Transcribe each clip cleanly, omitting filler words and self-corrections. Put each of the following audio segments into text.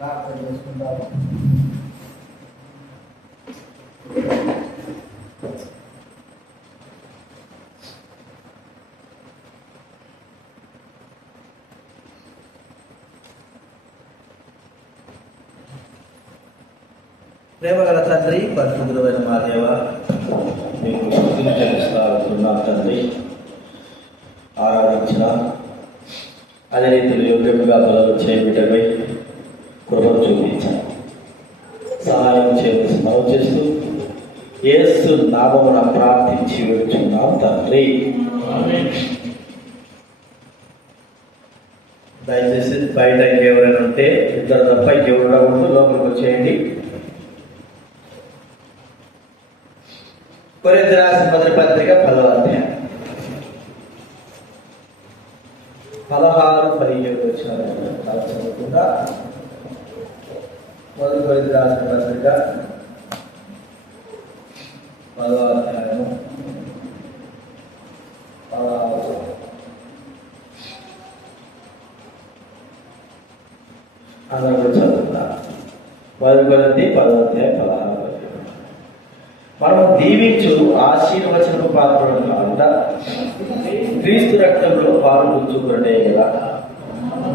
ప్రార్థన చేసుకుంటాము. ప్రేమగల తండ్రి, పరిశుద్ధులైన మా దేవ, మీకు స్తుతిని చెల్లిస్తున్నాం తండ్రి. ఆరాధించిన అదే రీతిలో యోగ్యంగా బలం చేయబిడ్డపై కృప చూపించాను. సహాయం చేయవలసి మనం చేస్తూ యేసు నామమున ప్రార్థించి వేడుచున్నాం తండ్రి. దయచేసి బయట ఎవరైనా ఉంటే ఇద్దరు తప్ప ఎవరు రాకుండా లోపలికి వచ్చేయండి. కొరింథీ రాసిన మొదటి పత్రిక 10వ అధ్యాయం 16-17 వచనాలు చదువుకుందా. మొదటి కొరింథీ రాసిన పత్రిక 10వ అధ్యాయము 16 అందరూ చదువుకుందా. మొదటి కొరింథీ 10వ అధ్యాయం 16. మనము దీవించు ఆశీర్వచనము పాత్రలు కాకుండా క్రీస్తు రక్తంలో పాలు పుచ్చుకుంటే కదా.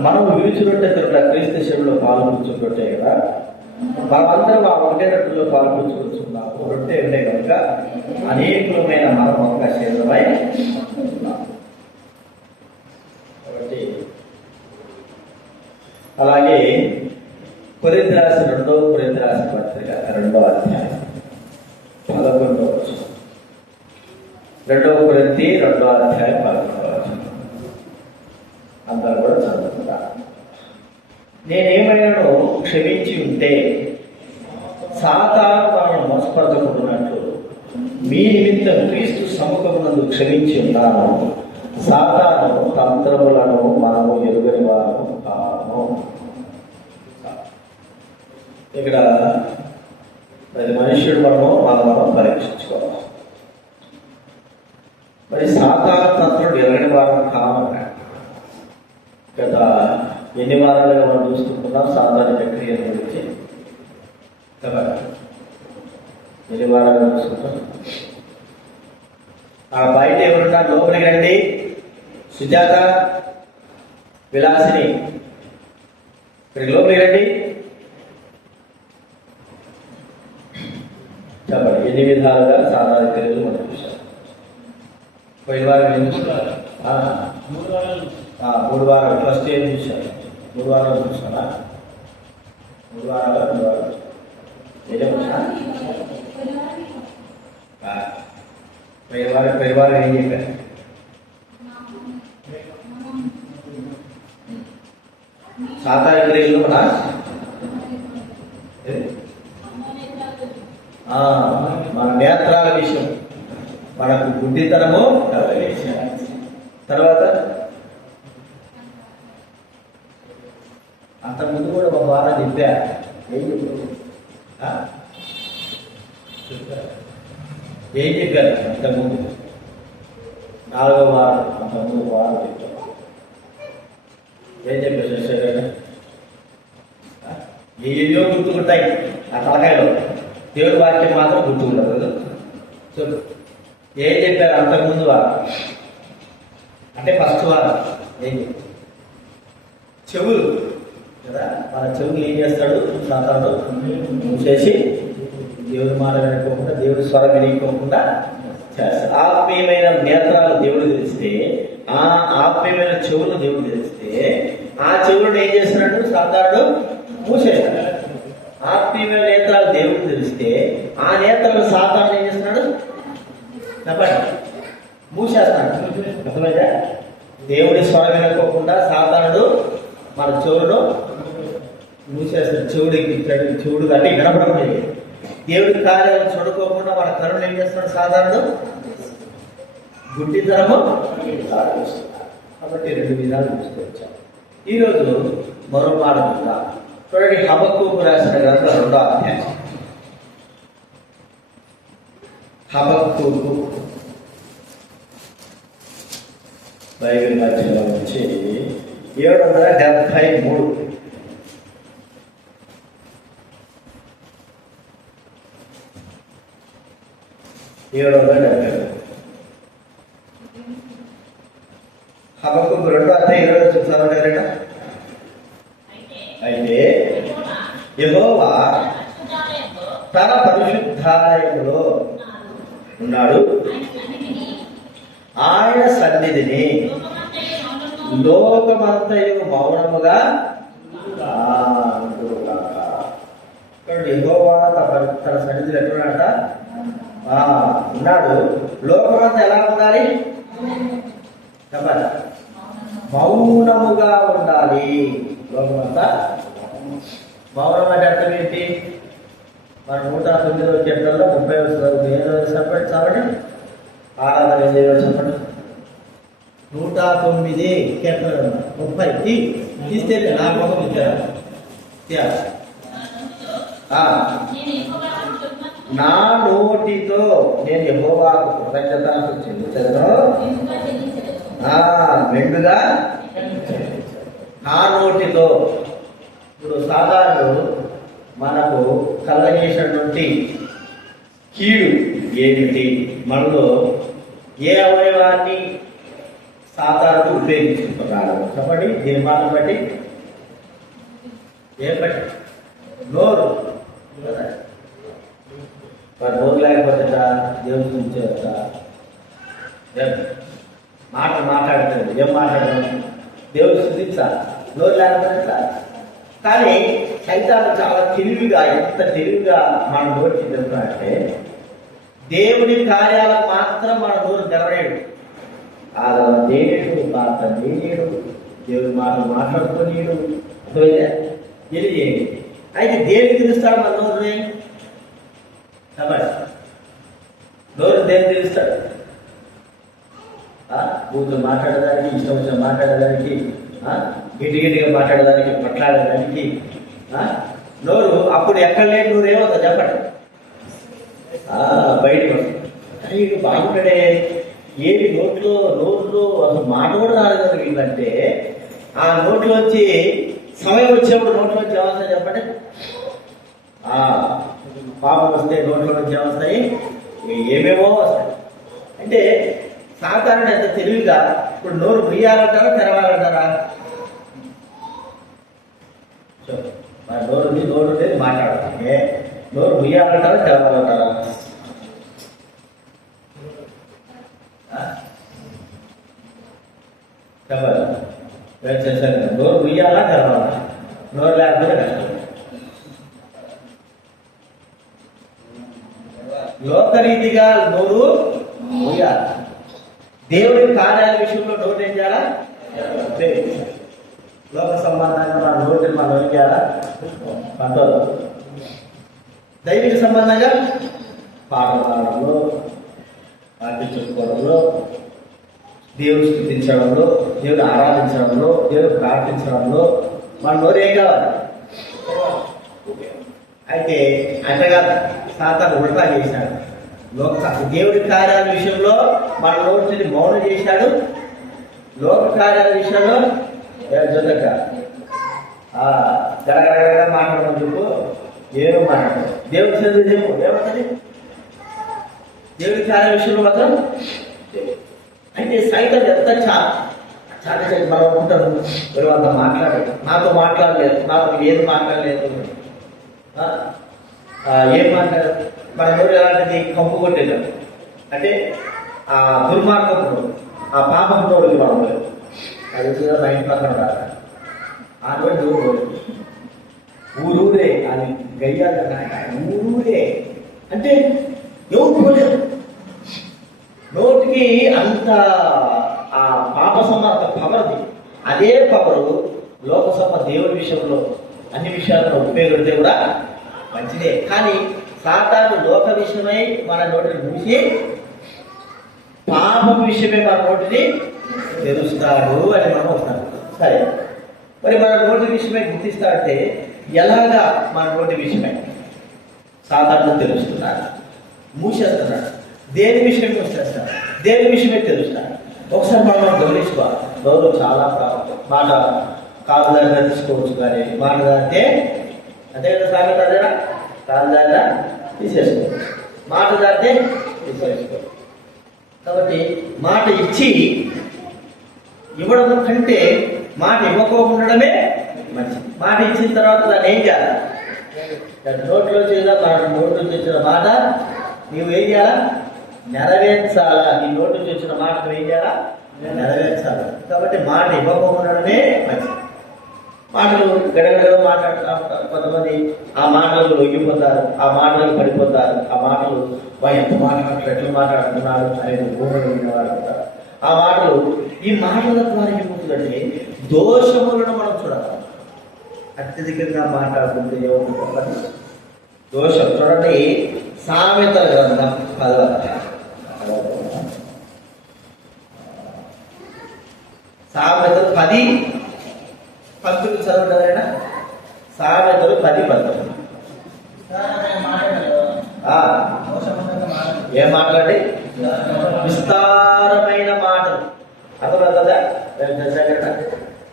మనము విరుచు రొట్టె తిరుట క్రీస్తు శరీరంలో పాలు పుచ్చుకుంటే కదా. మనమందరం ఆ ఒకటే రొట్టెలో పాలు పుచ్చుకుంటున్నాము. రొట్టె ఉంటే కనుక అనేకమైన మనం ఒక శరీరమై కాబట్టి అలాగే కొరింథీ రాసిన 2వ కొరింథీ రాసిన పత్రిక 2వ అధ్యాయం 11వ వచనం. 2వ కొరింథీ 2వ అధ్యాయం 11వ వచనం. అందరూ కూడా చదువుకుంటారు. నేనేమైనాను క్షమించి ఉంటే సాతాను మనను మోసపరచకుంటున్నట్లు మీ నిమిత్తం క్రీస్తు సముఖమునందు క్షమించి ఉన్నాను. సాతాను తంత్రములను మనము ఎరుగని వారు కాను. ఇక్కడ అది మనుష్యుడు మనం పరీక్షించుకోవాలి. మరి సాతాను తంత్రుడు ఎరగని వారం కామన్నాడు. గత ఎన్ని వారాలుగా మనం చూసుకుంటున్నాం సాధారణ క్రియల గురించి కదా. ఎన్ని వారాలుగా చూసుకుంటాం. ఆ బయట ఎవరున్నారు? లోపలికి రండి. సుజాత, విలాసిని, ఇక్కడికి లోపలికి రండి. చెప్పండి, ఎన్ని విధాలుగా సాధారణ క్రియలు మనం చూసాం. పోయిన వారం ఏం చూసారు? 3 వారాలు. ఫస్ట్ ఏం చూశారు? 3 వారాలు చూసారా? 3 వారాలు 2 వారాలు ఏదేమన్నా పోయిన వారం ఏం చెప్పారు? సాధారణ క్రియలు మన మన నేత్రాల విషయం, మనకు బుద్ధితనము తర్వాత అంతకుముందు కూడా ఒక వారం చెప్పా. ఏం చెప్పారు అంతకుముందు? 4వ వారం. అంతకుముందు వారం చెప్పారు. ఏం చెప్పారు శశి గారు? ఏయో గుర్తుకుంటాయి ఆ తలకాయలో, దేవుడి వాక్యం మాత్రం గుర్తుకుండదు. చెప్పు, ఏం చెప్పారు అంతకుముందు వారం? అంటే ఫస్ట్ వారం ఏం చెప్పారు? చెవులు కదా. మన చెవులు ఏం చేస్తాడు? సాతాను మూసేసి దేవుడి మాట వినుకోకుండా, దేవుడి స్వరం వినుకోకుండా చేస్తాడు. ఆత్మీయమైన నేత్రాలు దేవుడు తెలిస్తే, ఆ ఆత్మీయమైన చెవులు దేవుడు తెలిస్తే, ఆ చెవులను ఏం చేస్తున్నాడు? సాతాను మూసేస్తాడు. ఆత్మీయమైన నేత్రాలు దేవుడు తెలిస్తే, ఆ నేత్రాలు సాతాను ఏం చేస్తున్నాడు? చెప్పండి, మూసేస్తాడు. అర్థమైందా? దేవుడి స్వరం వినుకోకుండా సాతానుడు మన చెవులను మూసేస్తాడు. చెవుడు కట్టి వినపడం లేదు. దేవుడి కార్యాలను చూడుకోకుండా మన కరుణలు ఏం చేస్తున్నాడు? సాధారణ గుడ్డితనము కాబట్టి 2 విధాలు చూసుకోవచ్చాం. ఈరోజు మరో మాట చూడండి. హబక్కూకు రాసిన గ్రంథం 2వ అధ్యాయం. హబక్కూకు బైబిల్ మధ్యలో నుంచి 773 7:70. హబక్కుకు 2:20 చదవలేరట. అయితే యెహోవా తన పరిశుద్ధాలయములో ఉన్నాడు, ఆయన సన్నిధిని లోకమంతయు మౌనముగా యెహోవా తన సన్నిధిలో ఎట్టున్నాడట, ఉన్నాడు. లోకమంతా ఎలా ఉండాలి చెప్పాలి, మౌనముగా ఉండాలి. లోకమంతా మౌనం అంటే అర్థం ఏంటి? మన 109వ కీర్తనలో 30వ చెప్పండి చదవండి. ఆరాధన ఏం చేయాలి చెప్పండి. 109 కీర్తనలు 30 తీస్తే నా ముఖం ఇచ్చారు. నా నోటితో నేను యెహోవాకు కృతజ్ఞతలు చెల్లించదను, మెండుగా నా నోటితో. ఇప్పుడు సాధారణ మనకు కలగజేసినటువంటి కీడు ఏమిటి? మనలో ఏ అవయవాన్ని సాధారణ ఉపయోగించుకుంటున్నారు చెప్పండి. దీని మాట బట్టి ఏం బట్టి? నోరు. మరి నోరు లేకపోతే దేవుని గురించి మాట మాట్లాడుతుంది. ఏం మాట్లాడతాం? దేవుడు స్థుతించాలి. నోరు లేకపోతే. కానీ సైతాను చాలా తెలివిగా, ఎంత తెలివిగా మన నోటికి తెలుపుతాడంటే, దేవుని కార్యాలకు మాత్రం మన నోరు తెరవేయడు. ఆదరణ చేయలేడు, ప్రార్థన చేయలేడు, దేవుని మాటలు మాట్లాడుకోలేడు. తెలియజేయండి. అయితే దేనికి తెలుస్తాడు మన నోరుని? నోరు దేనికి తెలుస్తాడు? బూతులు మాట్లాడడానికి, ఇష్టం వచ్చిన మాట్లాడడానికి, గిటిగిటిగా మాట్లాడడానికి, కొట్లాడడానికి నోరు. అప్పుడు ఎక్కడ లేని నోరు ఏమవుతుంది చెప్పండి? బయటకు వస్తుంది. ఇక బాగుంటాడే, ఏది నోట్లో అసలు మాట కూడా రాలేదంటే ఆ నోట్లో వచ్చి సమయం వచ్చేప్పుడు నోట్లో వచ్చి ఏమొస్తాయి చెప్పండి? పాపం వస్తే నోట్లో నుంచి ఏమొస్తాయి? ఏమేమో వస్తాయి. అంటే సాధారణ ఎంత తెలివిగా ఇప్పుడు నోరు ముయ్యాలంటారా తెరవాలంటారా? మరి నోరు లేదు మాట్లాడాలి. నోరు ముయ్యాలంటారా తెరవాలంటారా? చెప్పాలి చేశారు. నోరు ముయ్యాలా తెరవాలా? నోరు లేకపోతే కష్టం. లోకరీతిగా నోరు ముయ్యాలి. దేవుడి కార్యాల విషయంలో నోరు ఏం చేయాలా? లోక సంబంధంగా మన నోటిని మనం ఏం చేయాలా? పంటలు. దైవిక సంబంధంగా పాట పాడడంలో, పార్టీ చెప్పుకోవడంలో, దేవుడు స్థుతించడంలో, దేవుడు ఆరాధించడంలో, దేవుడు ప్రార్థించడంలో మన నోరు ఏం కావాలి? అయితే అంతగా సాతాను ఉల్టా చేశాడు. దేవుడి కార్యాల విషయంలో మన నోటిని మౌనం చేశాడు. లోక కార్యాల విషయంలో జొద్దక గడగడగడ మాట్లాడమని చెప్పు, ఏమో మాట్లాడదు. దేవుడి చదువు ఏమవుతుంది? దేవుడి కార్యాల విషయంలో మాత్రం. అంటే సైతం ఎంత చాలా మనం ఉంటారు. మీరు అంత మాట్లాడలేదు, నాతో మాట్లాడలేదు, నాతో ఏది మాట్లాడలేదు, ఏం మాట్లాడదు. మన నోరు ఎలాంటిది? కంపు కొట్టేది. అంటే ఆ దుర్మార్గంలో, ఆ పాపం తోడుకి మనం అది మా ఇంటి పక్కన రాదు. ఆ నోటి దూరు ఊరూరే, అది గయ్యాలి ఊరూరే. అంటే ఎవరు పోలేదు. నోటికి అంత ఆ పాప అంత పవర్ది. అదే పవరు లోకసభ దేవుడి విషయంలో అన్ని విషయాలను ఉపయోగపడితే కూడా మంచిదే. కానీ సాతాను లోక విషయమై మన నోటిని మూసి పాపం విషయమే మన నోటిని తెరుస్తాడు అని మనం వస్తాం. సరే, మరి మన నోటి విషయమై గుర్తిస్తాడంటే ఎలాగా మన నోటి విషయమై సాతాను తెలుస్తున్నాడు, మూసేస్తున్నాడు. దేని విషయం మూసేస్తాడు? దేని విషయమే తెలుస్తాడు. ఒకసారి మనం గమనించుకోవాలి. గౌరవం చాలా మాట కాలు దారిగా తీసుకోవచ్చు, కానీ మాట దారితే అంతే కదా సామెత. అదేనా? కాలు దారిగా తీసేసుకోవచ్చు. మాట దారితే విశ్వసించుకో. కాబట్టి మాట ఇచ్చి ఇవ్వడం కంటే మాట ఇవ్వకోకుండడమే మంచిది. మాట ఇచ్చిన తర్వాత దాన్ని ఏం చేయాలి? నోట్లో చేయాలా? నోటు నుంచి వచ్చిన మాట నీవు ఏం చేయాలా? నెరవేర్చాలా. నీ నోటు నుంచి వచ్చిన మాట నువ్వు ఏం చేయాలా? నెరవేర్చాలి. కాబట్టి మాట ఇవ్వకపోవడమే మంచిది. మాటలు గడగడగా మాట్లాడుతూ ఉంటారు కొంతమంది. ఆ మాటలు లొంగిపోతారు, ఆ మాటలు పడిపోతారు. ఆ మాటలు ఎంత మాట్లాడుతున్నారు, ఎట్లా మాట్లాడుతున్నారు అనేది భూములు వినేవారు ఉంటారు. ఆ మాటలు, ఈ మాటల ద్వారా ఏమవుతుందంటే దోషములను మనం చూడాలి. అత్యధికంగా మాట్లాడుతుంటే ఏమవుతుంది? దోషం. చూడండి, సామెతల గ్రంథం 10వ అధ్యాయం. సామెతలు 10:19 చదువుతారైనా? సామెతలు 10:19. ఏం మాట్లాడి? విస్తారమైన మాటలు. అర్థమవుతుందా?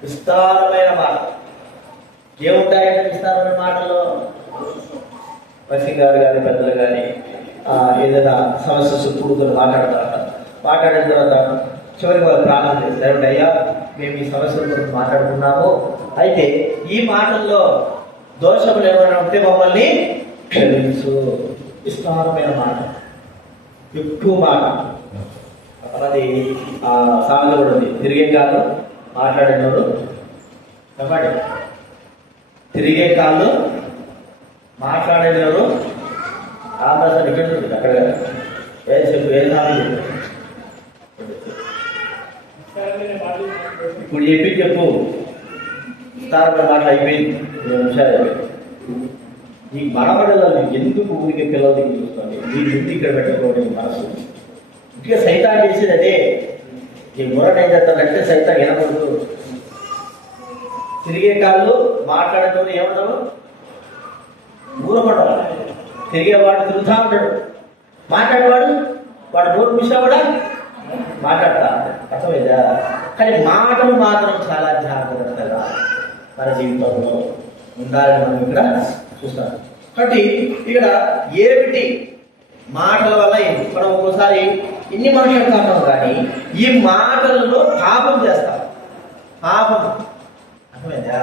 విస్తారమైన మాట. ఏముంటాయంటే విస్తారమైన మాటల్లో? వసీ గారు కానీ పెద్దలు కానీ ఏదైనా సమస్య కూడుకొని మాట్లాడతారు. మాట్లాడిన తర్వాత చివరికి వాళ్ళు ప్రార్థన చేస్తారు, అయ్యా మేము ఈ సమస్యల గురించి మాట్లాడుకున్నాము, అయితే ఈ మాటల్లో దోషములు ఏమైనా ఉంటే మమ్మల్ని క్షమించు. విస్తారమైన మాట, ఎక్కువ మాట. అది సామెత కూడా ఉంది. తిరిగే కాళ్ళు మాట్లాడినోడు చెప్పండి. తిరిగే కాళ్ళు మాట్లాడినోడు ఆంధ్ర ఇక్కడ ఉంటుంది. అక్కడ ఏం చెప్పు, ఏం సామెత ఇప్పుడు చెప్పు. విస్తారమైన మాట అయిపోయింది. 2 నిమిషాలు అయిపోయింది. ఈ మనబడలో ఎందుకు ఊరికి పిల్లలు దిగి చూస్తుంది? మీరు ఎందుకు ఇక్కడ పెట్టుకోవడం మనసు? ఇంకా సైతాన్ చేసేది అదే. ఈ మురణ ఏం చేస్తానంటే సైతాన్ వినకూడదు. తిరిగే కాళ్ళు మాట్లాడేటోడు ఏమంటావు? ఊరపడ్డాడు. తిరిగేవాడు తిరుగుతూ ఉంటాడు. మాట్లాడేవాడు వాడు నోరు మిషా కూడా మాట్లాడతా. అర్థమైందా? కానీ మాటలు మాత్రం చాలా జాగ్రత్తగా మన జీవితంలో ఉండాలని మనం ఇక్కడ చూస్తాం. కాబట్టి ఇక్కడ ఏమిటి మాటల వల్ల మనం ఒక్కోసారి ఇన్ని మాట్లాడుతున్నాం కానీ ఈ మాటలలో పాపం చేస్తాం. పాపం అర్థమైందా?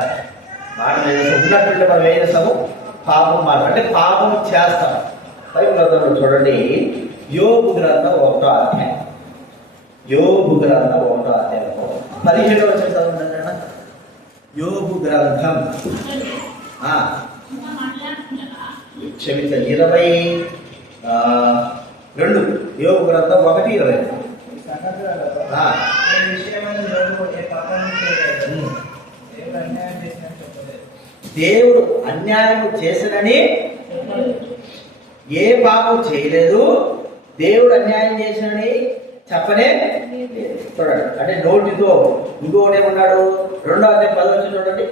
మాటలు ఉన్నట్టుంటే మనం ఏం చేస్తాము? పాపం మాట అంటే పాపం చేస్తాం. బైబిల్ గ్రంథంలో చూడండి, యోబు గ్రంథం 1వ అధ్యాయం. యోబు గ్రంథం 1వ అధ్యాయం 17వ వచనం చదవండి. యోబు గ్రంథం క్షమించాలి 22. యోబు గ్రంథం 1:20. దేవుడు అన్యాయం చేసినని ఏ పాపం చేయలేదు. దేవుడు అన్యాయం చేసినని చెప్పనే చూడండి. అంటే నోటితో ఇంకోటి ఏమన్నాడు? 2వ అధ్యాయం 10వ వచనం చూడండి.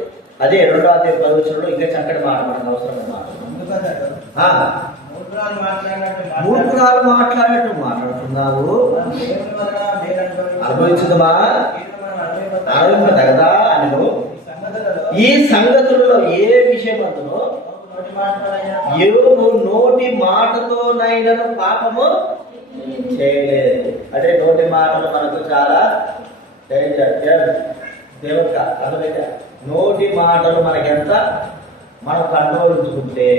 అదే 2వ అధ్యాయం 10వ వచనంలో ఇంకా చక్కటి మాట, మనకు అవసరమైన మాట. మూర్ఖురాలు మాట్లాడినట్టు మాట్లాడుతున్నావు, అనుభవించదమా? అనుభవించదగదా అని ఈ సంగతుల్లో ఏ విషయం అందులో యోబు నోటి మాటతోనైనను పాపము చేయలేదు. అంటే నోటి మాటలు మనకు చాలా డేంజర్. దేవుడు అర్థమైతే నోటి మాటలు మనకెంత మనం కంట్రోల్ ఉంచుకుంటే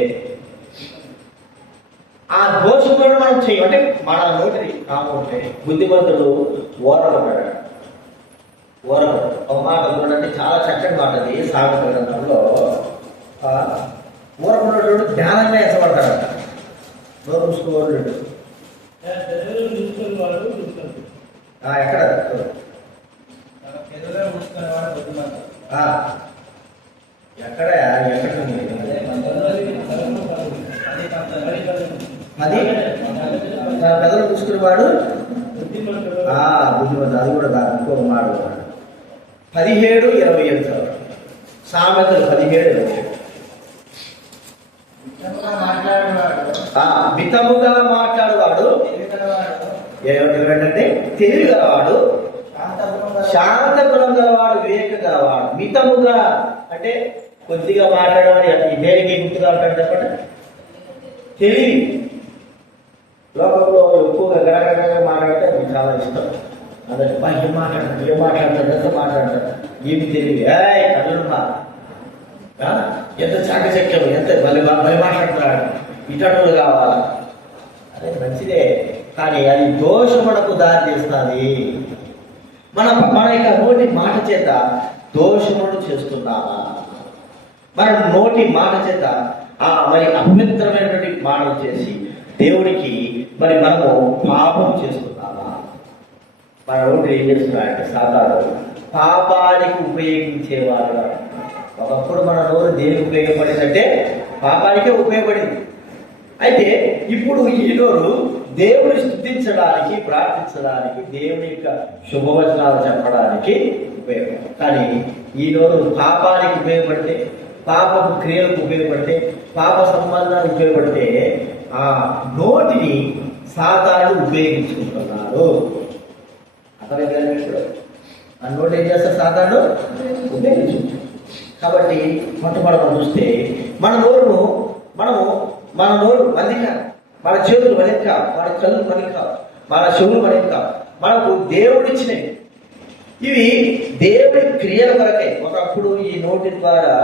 ఆ దోషములను మనం చేయం. అంటే మన నోటిని కాకుంటే బుద్ధిమంతుడు ఓరపడ్డాడు. ఒక మాట చూడండి, చాలా చక్కటి మాట. అది సామెత గ్రంథంలో ఊరపడ్డాడు జ్ఞానంగా ఎంచబడతాడంట. నోరు మూసుకోవాడు. ఎక్కడ ఎక్కడ అది తన పెదలు చూసుకునేవాడు బుద్ధిమంతుడు. అది కూడా కాదు, ఇంకొక మాట 17:27 సామెతలు 17:27. మితముగా మాట్లాడువాడు ఏమంటే తెలివి గలవాడు, శాంత గుణం గలవాడు, వివేక గలవాడు. మితముగా అంటే కొద్దిగా మాట్లాడేవాడు దేనికి గుర్తుగా ఉంటాడు చెప్పండి? తెలివి. లోకంలో ఎక్కువగా గడగడగా మాట్లాడితే మీకు చాలా ఇష్టం. అందరికి ఏం మాట్లాడతాడు ఎంత మాట్లాడతాడు, ఏమి తెలివి, కదులుమా ఎంత చాకచక్యం, ఎంత మళ్ళీ మాట్లాడతాడు, ఇటడులు కావాలా. అదే మంచిదే, కానీ అది దోషమునకు దారి తీస్తుంది. మన యొక్క నోటి మాట చేత దోషమును చేస్తున్నామా? మన నోటి మాట చేత మరి అపవిత్రమైనటువంటి మాటలు చేసి దేవుడికి మరి మనము పాపం చేస్తున్నామా? మన నోటి ఏం చేస్తున్నాడంటే సాధారణ పాపానికి ఉపయోగించేవారుగా. ఒకప్పుడు మన నోరు దేనికి ఉపయోగపడిందంటే పాపానికే ఉపయోగపడింది. అయితే ఇప్పుడు ఈ నోరు దేవుని స్తుతించడానికి, ప్రార్థించడానికి, దేవుని యొక్క శుభవచనాలు చెప్పడానికి ఉపయోగపడింది. కానీ ఈ నోరు పాపానికి ఉపయోగపడితే, పాపపు క్రియలకు ఉపయోగపడితే, పాప సంబంధాలకు ఉపయోగపడితే ఆ నోటిని సాతాను ఉపయోగించుకుంటున్నారు. అర్థమైంది ఇప్పుడు ఆ నోటి ఏం చేస్తారు? సాతాను ఉపయోగించుకుంటారు. కాబట్టి మొట్టమొదటి చూస్తే మన నోరు మనది కాదు, మన చేతులు మనకి కావు, మన కళ్ళు మనకి కావు, మన చెవులు మనకి కావు, మనకు దేవుడు ఇచ్చినవి. ఇవి దేవుడి క్రియల కొరకే. ఒకప్పుడు ఈ నోటి ద్వారా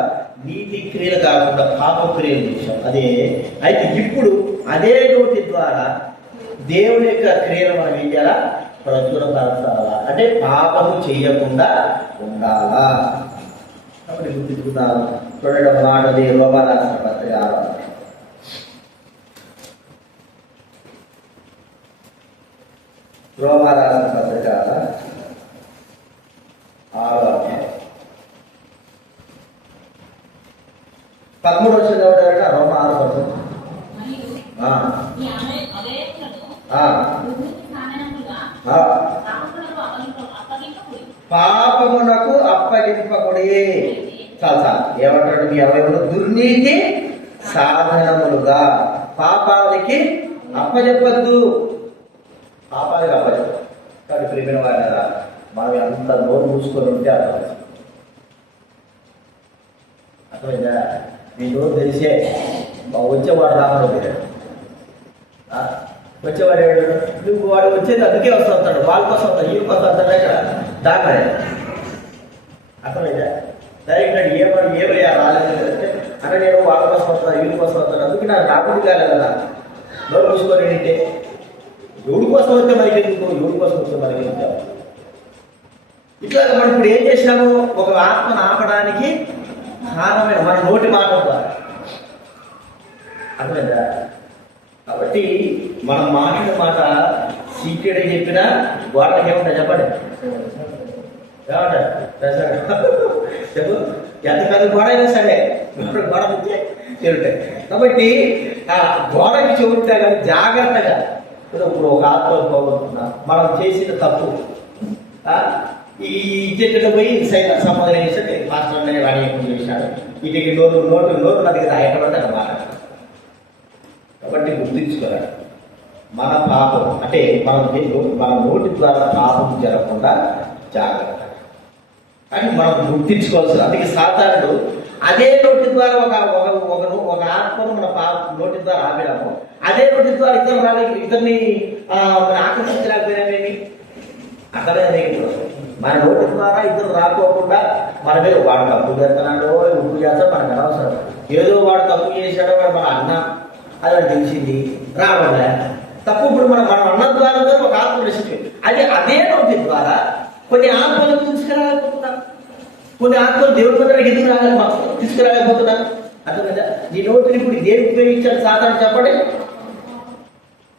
నీతి క్రియలు కాకుండా పాప క్రియలు చేశాం. అయితే ఇప్పుడు అదే నోటి ద్వారా దేవుని యొక్క క్రియలు మనం ఏం చేయాలా? ప్రచురపరచాలా, అంటే పాపము చేయకుండా ఉండాలా. కాబట్టి గుర్తించుకుందాం. చూడడం మాటది రోమరాసిన పత్రిక 6వ అధ్యాయం 13వ చదవడం. రోమ 6:13. పాపమునకు అప్పగింపకుడి. చాలా ఏమంటాడు? మీ అవయవులు దుర్నీతి సాధనములుగా పాపాలకి అప్పచెప్పద్దు. పాపాలకి అప్పచెప్పదు. కాబట్టి ప్రియమైన వారి మనం అంత నోరు మూసుకొని ఉంటే అర్థమైందా? మీ నోరు తెలిసే వచ్చేవాడు రాముడు వచ్చేవాడు ఏడు నువ్వు వాడు వచ్చేది అందుకే వస్తాడు, వాళ్ళ కోసం వస్తాడు, వీళ్ళ కోసం వస్తాడు. ఇక్కడ దాకా అర్థమైందా? డైరెక్ట్ ఏమయ్యా రాలేదు అంటే నేను వాళ్ళ కోసం వస్తాను, వీళ్ళ కోసం వస్తాను, అందుకే నాకు రాకుండా కాలేదు కదా. నోరు మూసుకొని ఏంటంటే ఎవడి కోసం వస్తే మనకి ఎందుకు, ఎవడి కోసం వస్తే మనకి ఎందుకు. ఇట్లా మనం ఇప్పుడు ఏం చేసినాము? ఒక ఆత్మను ఆపడానికి కారణమైన మన నోటి మాట ద్వారా. అర్థమైందా? కాబట్టి మనం మాట్లాడిన మాట సీక్రెట్ అని చెప్పినా గోడకి ఏముంటాయి చెప్పండి, ఏమంటారు చెప్పు. ఎంత పెద్ద గోడ అయినా సరే గోడ ముందే చెరుతాయి. కాబట్టి ఆ గోడకి చెబుతాయి కానీ జాగ్రత్తగా. ఇప్పుడు ఒక ఆత్మ పోగొట్టుకున్నా, మనం చేసిన తప్పు ఈ ఇచ్చేటట్టు పోయి సైతం సంబంధం చేస్తే మాస్టర్ రాణి చేసినాడు, ఇటుకి నోటు నది కదా ఎక్కడంటే అక్కడ మాట. కాబట్టి గుర్తించుకోవాలి మన పాపం అంటే మన నోటి ద్వారా పాపం జరగకుండా జాగ్రత్త. కానీ మనం గుర్తించుకోవాల్సింది. అందుకే సాధారణుడు అదే నోటి ద్వారా ఒక ఆత్మను మన నోటి ద్వారా ఆపినాము, అదే నోటి ద్వారా ఇతరుని ఆకర్షించలేకపోయినామేమి. అర్థమైంది? మన నోటి ద్వారా ఇద్దరు రాకోకుండా మన మీద వాడు తప్పు చేస్తున్నాడో ఉప్పు చేస్తాడో మనకు అనవసరం. ఏదో వాడు తప్పు చేశాడో వాడు మన అన్న అది వాడు తెలిసింది రావడా తప్పు. ఇప్పుడు మనం అన్న ద్వారా ఒక ఆత్మ నశించింది. అదే నోటి ద్వారా కొన్ని ఆత్మలను తీసుకురాలేకపోతున్నాం, కొన్ని ఆత్మలు దేవుడి మందిరానికి ఎందుకు తీసుకురాలేకపోతున్నాం. అర్థం కదా? నీ నోటిని ఇప్పుడు దేనికి ఉపయోగించాలి సాధారణ చెప్పండి?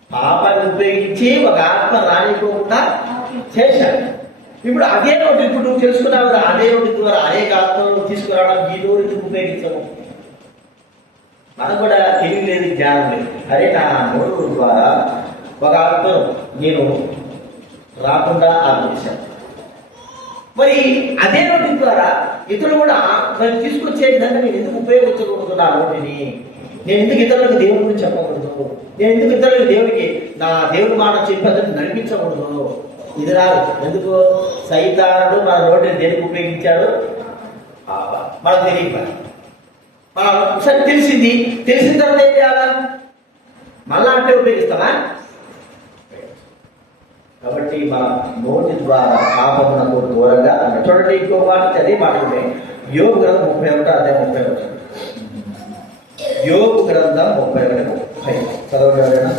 పాపాన్ని ఉపయోగించి ఒక ఆత్మ రానిపోకుండా చేశాడు. ఇప్పుడు అదే నోటి ఇప్పుడు నువ్వు తెలుసుకున్నావు కదా, అదే నోటి ద్వారా అనేక ఆత్మలను తీసుకురావడానికి ఈ నోటికి ఉపయోగించము. మనకు కూడా తెలివి లేదు, జ్ఞానం లేదు. అరే నా నోటు ద్వారా ఒక ఆత్మను నేను రాకుండా ఆపేశాను. మరి అదే నోటి ద్వారా ఇతరులు కూడా తీసుకొచ్చే విధంగా నేను ఎందుకు ఉపయోగించకూడదు? నా నోటిని నేను ఎందుకు ఇతరులకు దేవుడి గురించి చెప్పకూడదు? నేను ఎందుకు ఇతరులకు నా దేవుడి మాట చెప్పేదని నడిపించకూడదు? ఇది రాదు. ఎందుకు? సైతానుడు మన నోటిని దేనికి ఉపయోగించాడు? మనకు తెలియదు. మనం సరే తెలిసిన తర్వాత ఏం చేయాలా? మళ్ళా అంటే ఉపయోగిస్తామా? కాబట్టి మన నోటి ద్వారా పాపమునకు దూరంగా అంటే చూడండి, ఇంకో మాట అదే మాట ఉంటాయి. యోగు గ్రంథం 31 అదే 30 యోగు గ్రంథం 31:30 చదవండి ఎవరైనా.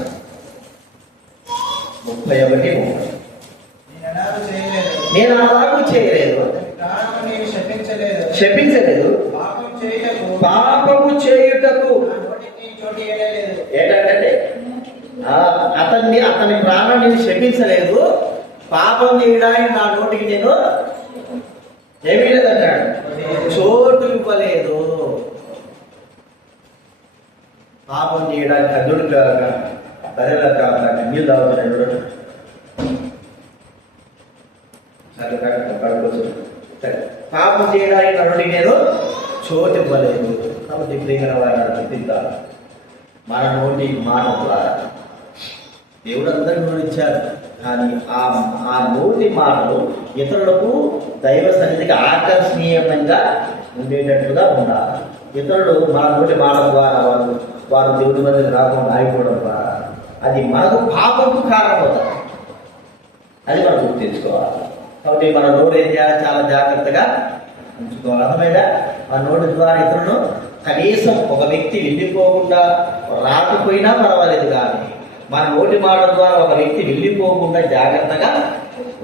31:30 నేను అలాగూ చేయలేదు, శపించలేదు, పాపము చేయుటకు. ఏంటంటే అతని ప్రాణం నేను శపించలేదు, పాపం చేయడానికి నా నోటికి నేను ఏమీ లేదంటాడు, చోటు ఇవ్వలేదు. పాపం చేయడానికి అదుడు కాక బరెల కాక నీళ్ళు తాగుతున్నాడు. పాపం చేయడానికి నా నోటికి నేను చోటు ఇవ్వలేదు. కాబట్టి ప్రియమైన వారిని గుర్తిద్దాం. మన నోటి మాట ద్వారా దేవుడు అందరికీ నోటిచ్చారు, కానీ ఆ నోటి మాటలు ఇతరులకు దైవ సన్నిధికి ఆకర్షణీయంగా ఉండేటట్లుగా ఉండాలి. ఇతరులు మన నోటి మాట ద్వారా వారు దేవుడి మందికి రాకుండా ఆగిపోవడం ద్వారా అది మనకు పాపంకు కారణమవుతుంది. అది మనం గుర్తించుకోవాలి. కాబట్టి మన నోరు ఏం చేయాలి, చాలా జాగ్రత్తగా ఉంచుకోవాలి. అర్థమైనా మన నోటి ద్వారా ఇతరులను కనీసం ఒక వ్యక్తి వెళ్ళిపోకుండా రాకపోయినా పర్వాలేదు, కానీ మన నోటి మాట ద్వారా ఒక వ్యక్తి వెళ్ళిపోకుండా జాగ్రత్తగా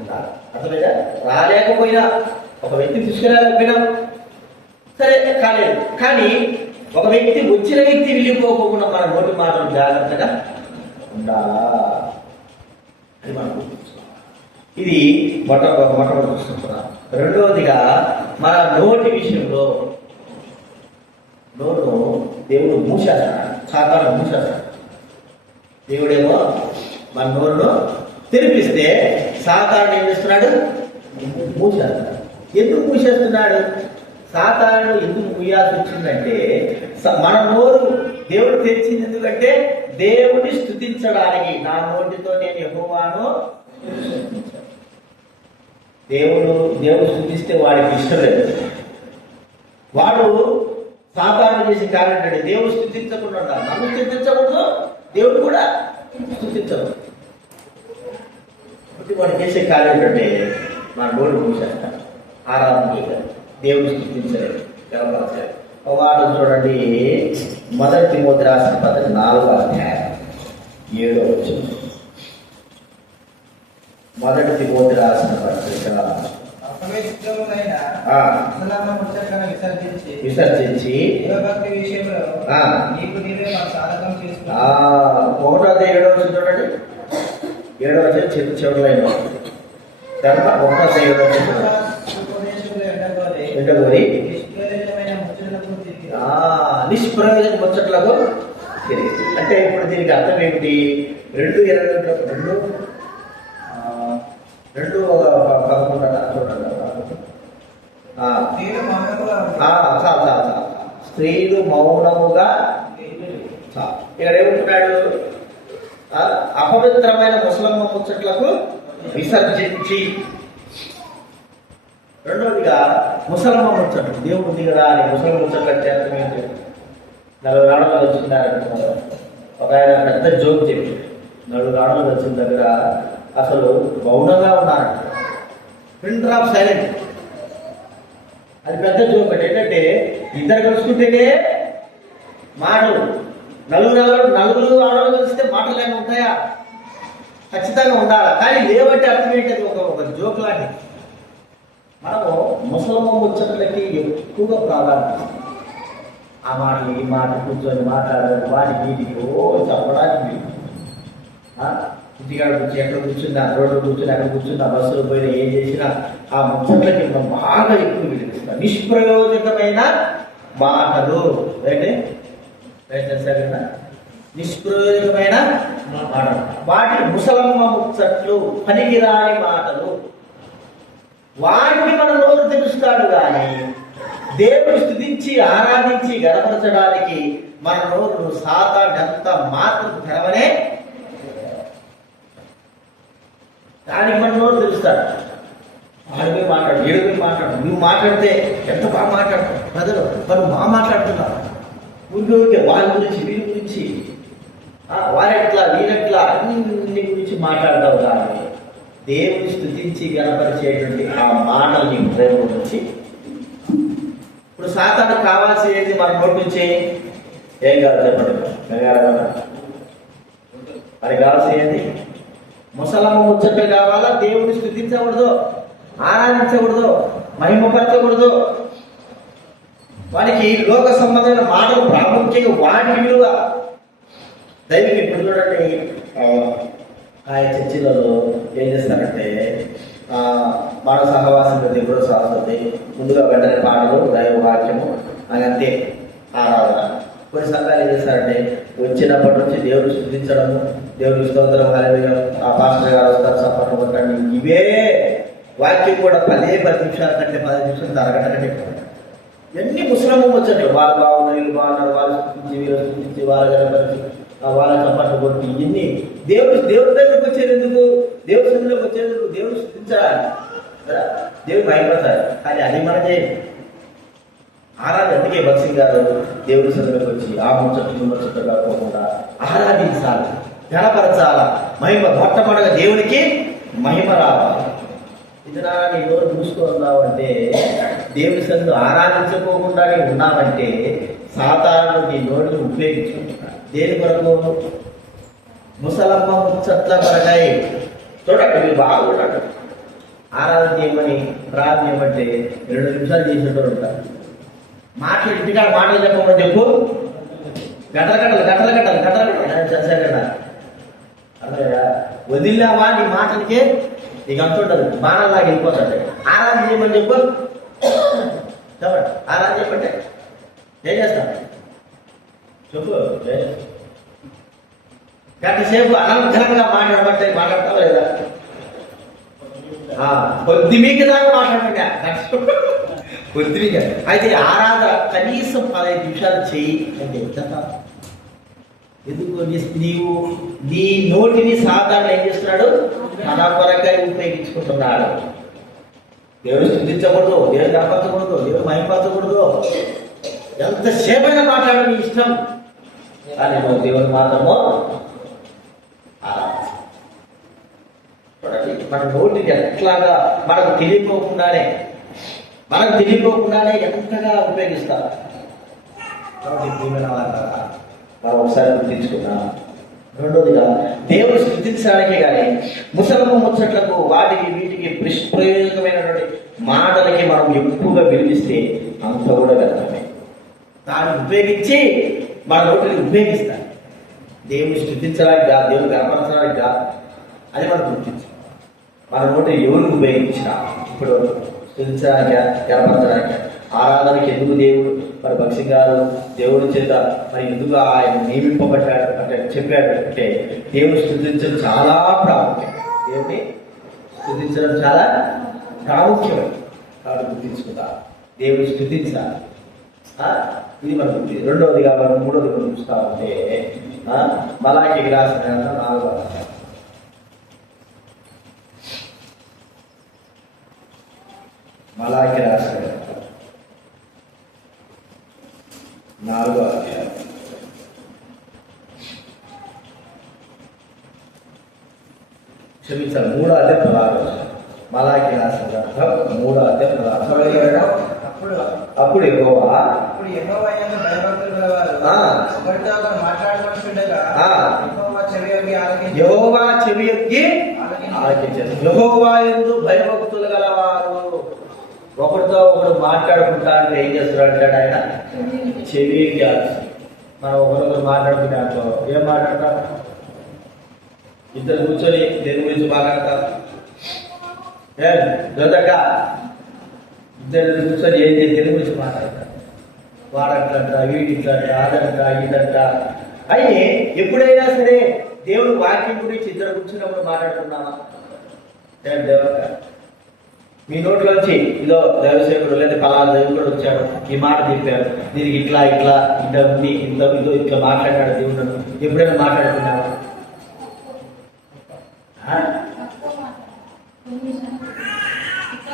ఉండాలి. అర్థమైనా రాలేకపోయినా ఒక వ్యక్తి తీసుకురాలేకపోయినా సరే కాలేదు, కానీ ఒక వ్యక్తి వచ్చిన వ్యక్తి వెళ్ళిపోకుండా మన నోటి మాటలు జాగ్రత్తగా ఉండాలా, అది మనం గుర్తుంచుకోవాలి. ఇది మొట్టమొదటి చూస్తున్నాం. రెండవదిగా మన నోటి విషయంలో నోరును దేవుడు మూసేస్తాడు, సాతాను మూసేస్తాడు. దేవుడేమో మన నోరును తెరిపిస్తే సాతాను ఏం చేస్తున్నాడు, మూసేస్తాడు. ఎందుకు మూసేస్తున్నాడు? సాతాను ఎందుకు మూయాల్సి వచ్చిందంటే మన నోరు దేవుడు తెరిచింది ఎందుకంటే దేవుడిని స్తుతించడానికి. నా నోటితో నేను యెహోవాను దేవుడు స్తుతిస్తే వాడికి ఇష్టం లేదు. వాడు సాతాను చేసే కార్యం ఏంటంటే దేవుడు స్తుతించకుండా ఉండాలి. నన్ను స్తుతించకూడదు, దేవుడు కూడా స్తుతించదు. వాడు చేసే కార్యం ఏంటంటే మన నోరు మూసేస్తాడు, ఆరాధన చేయాలి, దేవుడు స్తుతించలేదు, గెలవలేదు. వాడు చూడండి, 1 తిమోతి రాసిన పత్రిక 4వ అధ్యాయం 7వ వచనం. 1 తిమోతి రాసిన పత్రిక విసర్జించి 1:7 చూడండి, 7వ చివరిలో ధర్మ 1:7 ఎండగోరి నిష్ప్రయోజన ముచ్చట్లకు తిరిగి. అంటే ఇప్పుడు దీనికి అర్థం ఏమిటి? 2:20 చూడండి. స్త్రీలు మౌనముగా. ఇక్కడ ఏమంటున్నాడు? అపవిత్రమైన ముసలమ్మ ముచ్చట్లకు విసర్జించి. రెండవదిగా ముసలమ్మ ముచ్చట్లు, దేవుడు దిగరా అని ముసలమ్మ ముచ్చట్లు చేస్తాం ఏంటి? 40 ఆడవాళ్ళు వచ్చిందారంటున్నారు. ఒక ఆయన పెద్ద జోక్ చెప్పి 40 ఆడవాళ్ళు వచ్చిన దగ్గర అసలు మౌనంగా ఉన్నారంట, పిన్ డ్రాప్ సైలెంట్. అది పెద్ద జోక్. ఏంటంటే ఇద్దరు కలుసుకుంటేనే మాటలు, నలుగురు ఆడవాళ్ళు కలిస్తే మాటలు ఏమి ఉంటాయా? ఖచ్చితంగా ఉండాలి. కానీ లేవంటే అర్థం ఏంటది? ఒక జోక్ లాంటి. మనము ముసలమ్మ ముచ్చట్లకి ఎక్కువగా ప్రాధాన్యత. ఆ మాటలు ఈ మాట కూర్చొని మాట్లాడాలి, వాటి వీటికి చెప్పడానికి ఇంటికాడ కూర్చొని ఎక్కడ కూర్చున్నా, రోడ్డు కూర్చొని అక్కడ కూర్చున్నా, బస్సులో పోయినా, ఏం చేసినా ఆ ముచ్చట్లకి మనం బాగా ఎక్కువ విలువిస్తాం. నిష్ప్రయోజకమైన మాటలు అంటే నిష్ప్రయోజకమైన మాటలు, వాటి ముసలమ్మ ముచ్చట్లు, పనికిరాని మాటలు, వాటిని మన నోరు తెలుస్తాడు. కానీ దేవుడు స్తుతించి ఆరాధించి గణపరచడానికి మన నోరు సాతాను ఎంత మాత్రం తెరవనే, దానికి మన నోరు తెలుస్తాడు. వాడిపోయి మాట్లాడు, ఏడుపోయి మాట్లాడు. నువ్వు మాట్లాడితే ఎంత బాగా మాట్లాడతావు, ప్రజలు వాళ్ళు బాగా మాట్లాడుతున్నారు. ఊరికే వాళ్ళ గురించి వీరి గురించి వారెట్లా వీరెట్లా అన్ని గురించి మాట్లాడతావు. కానీ దేవుని స్తుతించి గణపరిచేటువంటి ఆ మాటల్ని హృదయంలో నుంచి. ఇప్పుడు సాతాను కావాల్సి ఏంటి మన నోటి నుంచి? ఏం కాదు చెప్పండి, మరి కావాల్సి ఏంటి? ముసలమ్మ ముచ్చట్లు కావాలా? దేవుని స్తుతించకూడదు, ఆరాధించకూడదు, మహిమపరచకూడదు. వానికి లోక సంబంధమైన మాటలు ప్రాముఖ్యంగా వాటి విలువ. దైవిక ఇప్పుడు చూడండి, ఆయన చర్చిలలో ఏం చేస్తారంటే మన సహవాసం ఎప్పుడో సాగుతుంది. ముందుగా వెంటనే పాటలు, దైవ వాక్యము, అని అంతే ఆరాధన. కొన్ని సంఘాలు ఏం చేస్తారంటే వచ్చినప్పటి నుంచి దేవుడు స్తుతించడము, దేవుడు స్తోత్రం, హల్లెలూయా, ఆ పాస్టర్ గారు వస్తారు సపోర్ట్ కొట్టండి, ఇవే వాక్యం కూడా 10 నిమిషాల కంటే 10 నిమిషాలు అరగంట కంటే ఎన్ని ముసలమ్మ వచ్చారు. వాళ్ళు బాగున్నారు, వీళ్ళు బాగున్నారు, వాళ్ళు స్థుతించి వీళ్ళు స్థుతించి వాళ్ళ గడపరిచి వాళ్ళ చప్పట్లు కొట్టి ఇన్ని దేవుడి దగ్గరకు వచ్చేది ఎందుకు? దేవుడి సన్నిధిలోకి వచ్చేందుకు, దేవుడు స్థుతించాలి, దేవుడు భయపడతాడు. కానీ అది మన చేయండి ఆరాధన. అందుకే భక్సింగ్ గారు దేవుడి సన్నిధిలోకి వచ్చి ఆ ముచ్చట్లు కాకుండా ఆరాధించాలి, ఘనపరచాల, మహిమ మొట్టమొదటిగా దేవునికి మహిమ రావాలి. ఇది నీ నోరు మూసుకున్నావు అంటే, దేవుని సన్నిధిలో ఆరాధించుకోకుండానే ఉన్నావంటే సాతాను నీ నోటిని ఉపయోగించుకుంటున్నాడు. దేని కొరకు? ముసలమ్మ ముచ్చట్ల కొరకాయ. చూడండి, మీరు బాగుంటాడు. ఆరాధన చేయమని ప్రార్థన చేయమంటే 2 నిమిషాలు చేసేటోడు ఉంటారు. మాటలు ఇంటికాడ మాటలు చెప్పమని చెప్పు, గంటలు చేశాడు. అర్థమయ్యా? వదిలినావా నీ మాటలకే నీకు అంత ఉంటుంది, బాణంలాగా వెళ్ళిపోతాడు. ఆరాధన చేయమని చెప్పు, చెప్పండి. ఆరాధన చెప్పండి, ఏం చేస్తా చెప్పు. గంట సేపు అనంతరంగా మాట్లాడతావా లేదా? కొద్ది మీకు దాకా మాట్లాడమంటే కొద్దిగా. అయితే ఆరాధన కనీసం 15 నిమిషాలు చెయ్యి అంటే ఎందుకు? నీవు నీ నోటిని సాధారణ ఏం చేస్తున్నాడు? మన కొరకై ఉపయోగించుకుంటున్నాడు. దేవుడు స్థుతించకూడదు, దేవుడు కనపరచకూడదు, దేవుడు మహిమపరచకూడదు, ఎంతసేపైనా మాట్లాడు నీ ఇష్టం. కానీ నువ్వు దేవుడు మాత్రము చూడండి, మన నోటిని ఎట్లాగా మనకు తెలియకోకుండానే ఎంతగా ఉపయోగిస్తారు. మనం ఒకసారి గుర్తించుకున్నాం. రెండోదిగా దేవుడు స్థుతించడానికే కానీ ముసలమ్మ ముచ్చట్లకు వాటికి వీటికి నిష్ప్రయోజకమైనటువంటి మాటలకి మనం ఎక్కువగా వినిపిస్తే అంత కూడా వ్యర్థమే. దాన్ని ఉపయోగించి మన నోటిని ఉపయోగిస్తాం. దేవుని స్థుతించడానికి కాదు, దేవుని కనపరచడానికి కాదు. అది మనం గుర్తించాలి. మన నోటిని ఎవరికి ఉపయోగించినా ఇప్పుడు స్థుతించడానికి, కనపరచడానికి, ఆరాధనకి ఎందుకు దేవుడు మరి భక్సింగ్ గారు దేవుడి చేత మరి ఎందుకు ఆయన నియమింపబడ్డాడు అంటే చెప్పాడు అంటే, దేవుడు స్థుతించడం చాలా ప్రాముఖ్యం. దేవుని స్థుతించడం చాలా ప్రాముఖ్యం. కాబట్టి గుర్తించుకుంటా దేవుని స్థుతించాలి. ఇది మనం గుర్తి. రెండవదిగా మనం మూడవది మనం చూస్తా ఉంటే మలాకి రాసిన 4వ అధ్యాయం. మలాకి రాసిన 4వ అధ్యాయం. క్షమించాలి, 3వ అధ్యాయం 16. మలాకి రాసిన గ్రంథం 3వ అధ్యాయం 16. అప్పుడు యెహోవా చెవియొగ్గి ఆలకించారు. యెహోవా యందు భయభక్తులు గలవారు ఒకరితో ఒకరు మాట్లాడుకుంటా అంటే ఏం చేస్తారు అంటాడు ఆయన? చెవి మనం ఒకరొకరు మాట్లాడుకునే ఏం మాట్లాడతాం? ఇద్దరు కూర్చొని దేని గురించి మాట్లాడతాం? జోదక్క ఇద్దరు కూర్చొని ఏం దేని గురించి మాట్లాడతారు? వాడంట, వీడింట, అదంట, ఇదంట. అయితే ఎప్పుడైనా సరే దేవుడు వాక్యం గురించి ఇద్దరు కూర్చున్నప్పుడు మాట్లాడుకున్నామా? దేవుడు మీ నోట్లోంచి ఇదో దైవసేవుడు లేదా పలానా దేవుడు వచ్చాడు, ఈ మాట చెప్పారు, దీనికి ఇట్లా ఇట్లా ఇంత ఉంది, ఇదో ఇట్లా మాట్లాడాడు దేవుడు, ఎప్పుడైనా మాట్లాడుకున్నావా?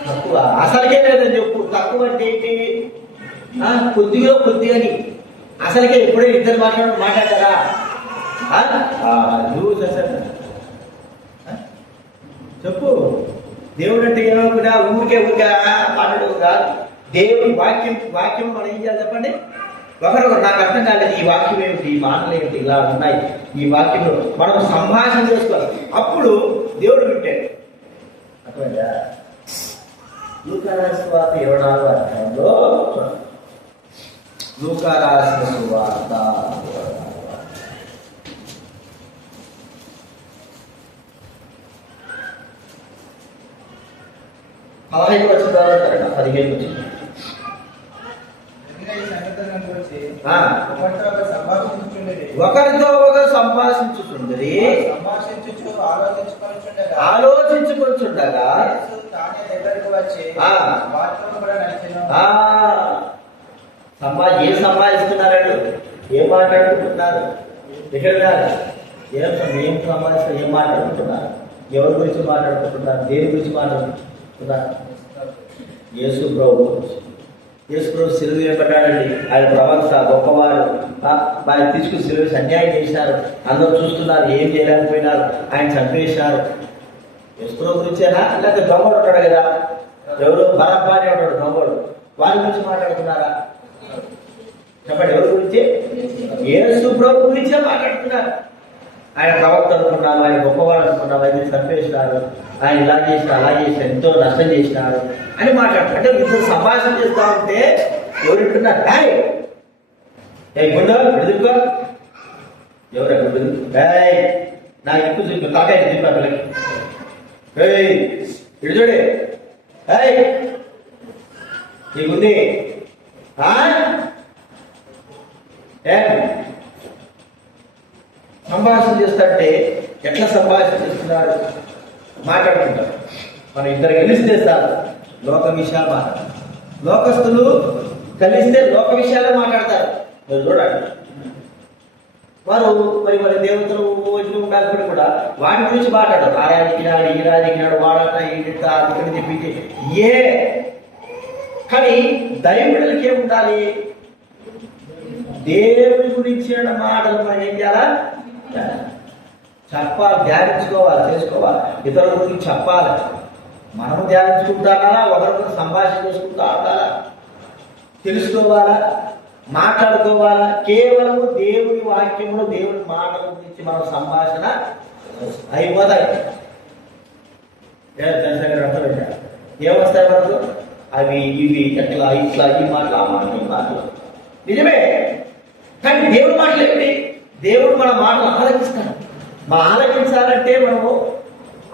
తక్కువ అసలుకే లేదని చెప్పు. తక్కువ అంటే ఏంటి? కొద్దిగాని అసలుకే ఎప్పుడైనా ఇద్దరు మాట్లాడారా? నువ్వు చెప్పు. దేవుడు అంటే ఏమనుకున్నా ఊరికే మాట్లాడు కాదు. దేవుడి వాక్యం మనం ఏం చేయాలి చెప్పండి. ఒకరొకరు నాకు అర్థం కాలేదు, ఈ వాక్యం ఏమిటి, ఈ మాటలు ఏమిటి, ఇలా ఉన్నాయి, ఈ వాక్యంలో మనం సంభాషణ చేసుకోవాలి. అప్పుడు దేవుడు వింటాడు. అర్థమైందా? లూకా రాసిన సువార్త 24వ అధ్యాయంలో లూకా రాసిన సువార్త 15 వచ్చిన తర్వాత 15 వచ్చింది. ఒకరితో ఒకరు సంభాషించుచుండరి, ఆలోచించుకొంచుండగా ఏం సంభాషిస్తున్నారండి, ఏం మాట్లాడుకుంటున్నారు, ఎక్కడ ఏం సంభాషిస్తారు, ఏం మాట్లాడుకుంటున్నారు, ఎవరి గురించి మాట్లాడుకుంటున్నారు, దేని గురించి మాట్లాడుకుంటున్నారు? యేసు ప్రభు సిలువ వేయబడ్డాడండి. ఆయన ప్రవక్త, గొప్పవాడు. ఆయన తీసుకుని సిలువ అన్యాయం చేశారు, అందరూ చూస్తున్నారు, ఏం చేయలేకపోయినారు, ఆయన చంపేశారు. యేసు ప్రభు గురించేనా? లేకపోతే దొంగడు ఉంటాడు కదా, ఎవరు బరబ్బా అని ఉంటాడు దొంగడు, వారి గురించి మాట్లాడుతున్నారా? చెప్పండి, ఎవరి గురించి? యేసు ప్రభు గురించే మాట్లాడుతున్నారు. ఆయన ప్రవక్త అనుకున్నాము, ఆయన గొప్పవాడు అనుకున్నాము, ఆయన చంపేసినారు, ఆయన ఇలా చేసిన అలా చేసిన ఎంతో నష్టం చేసినారు అని మాట్లాడుతున్నారు. అంటే ఇద్దరు సంభాషణ చేస్తా ఉంటే ఎవరుంటున్నారు? గుండె ఎదుర్కో, ఎవరు గుండు నాకు ఎక్కువ చూపి తాకాయ చెప్పా పిల్లకి, ఇడు చూడే నీకుంది సంభాషణ చేస్తాంటే ఎట్లా సంభాషణ చేస్తున్నారు? మాట్లాడుకుంటారు. మనం ఇద్దరు కలిస్తే సార్ లోక విషయాలు మాట్లాడతారు. లోకస్తులు కలిస్తే లోక విషయాలే మాట్లాడతారు. మీరు చూడండి, వారు మరి దేవతలు వచ్చినప్పుడు కూడా వాటి గురించి మాట్లాడతారు. ఆ రాజకీయాడు, ఈ రాజకీయాడు, వాడట ఈడిట ఇక్కడ చెప్పించి కానీ దైవుడికి ఏముండాలి? దేవుడి గురించి మాటలు మనం ఏం చేయాలా? చెప్పాలి, ధ్యానించుకోవాలి, చేసుకోవాలి, ఇతరుల గురించి చెప్పాలి. మనము ధ్యానించుకుంటారా, ఒకరికొకరు సంభాషణ చేసుకుంటా ఉండాలా, తెలుసుకోవాలా, మాట్లాడుకోవాలా. కేవలము దేవుడి వాక్యములు, దేవుడి మాటల గురించి మనం సంభాషణ అయిపోతాయి. అర్థమైందా? ఏమొస్తాయి మనకు? అవి ఇవి ఎట్లా ఇట్లా, ఈ మాటలు ఆ మాటలు ఈ మాటలు నిజమే. కానీ దేవుడి మాటలు ఏమిటి? దేవుడు మన మాటలు ఆలకిస్తాడు. మా ఆలకించాలంటే మనము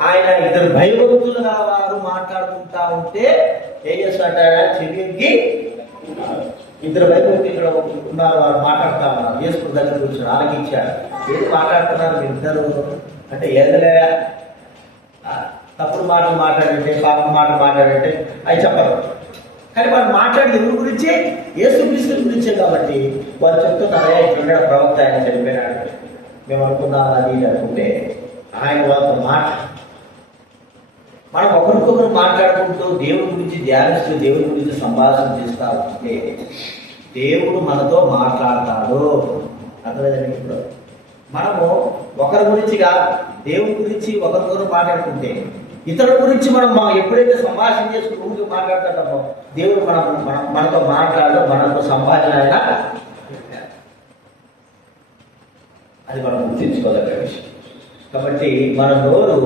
ఆయన ఇద్దరు భయభక్తులుగా వారు మాట్లాడుకుంటా ఉంటే ఏం చేస్తాడ? చెవికి ఇద్దరు భయభక్తి ఇక్కడ ఉన్నారు, వారు మాట్లాడుతా ఉన్నారు. యేసు దగ్గర కూర్చొని ఆలకించాడు. ఏది మాట్లాడుతున్నారు మీరు ఇద్దరు అంటే? ఏదలే తప్పుడు మాటలు మాట్లాడంటే, పాప మాటలు మాట్లాడంటే అవి చెప్పరు. కానీ వాళ్ళు మాట్లాడేది ఎవరి గురించి? యేసుక్రీస్తు గురించే. కాబట్టి వాళ్ళు చెప్తున్నారు, ఇక్కడ ప్రవక్త ఆయన చనిపోయినాడు, మేము అనుకున్నాం అది అనుకుంటే ఆయన వాళ్ళతో మనం ఒకరికొకరు మాట్లాడుకుంటూ దేవుడి గురించి ధ్యానిస్తూ దేవుడి గురించి సంభాషణ చేస్తా ఉంటే దేవుడు మనతో మాట్లాడతాడు. అర్థమైందండి? ఇప్పుడు మనము ఒకరి గురించిగా దేవుడి గురించి ఒకరికొకరు మాట్లాడుకుంటే ఇతరుల గురించి మనం ఎప్పుడైతే సంభాషణ చేసుకుని ముందుకు మాట్లాడుతున్నామో దేవుడు మనతో మాట్లాడడం, మనతో సంభాషణ అయినా అది మనం గుర్తించుకోదగ్గ విషయం. కాబట్టి మన నోరు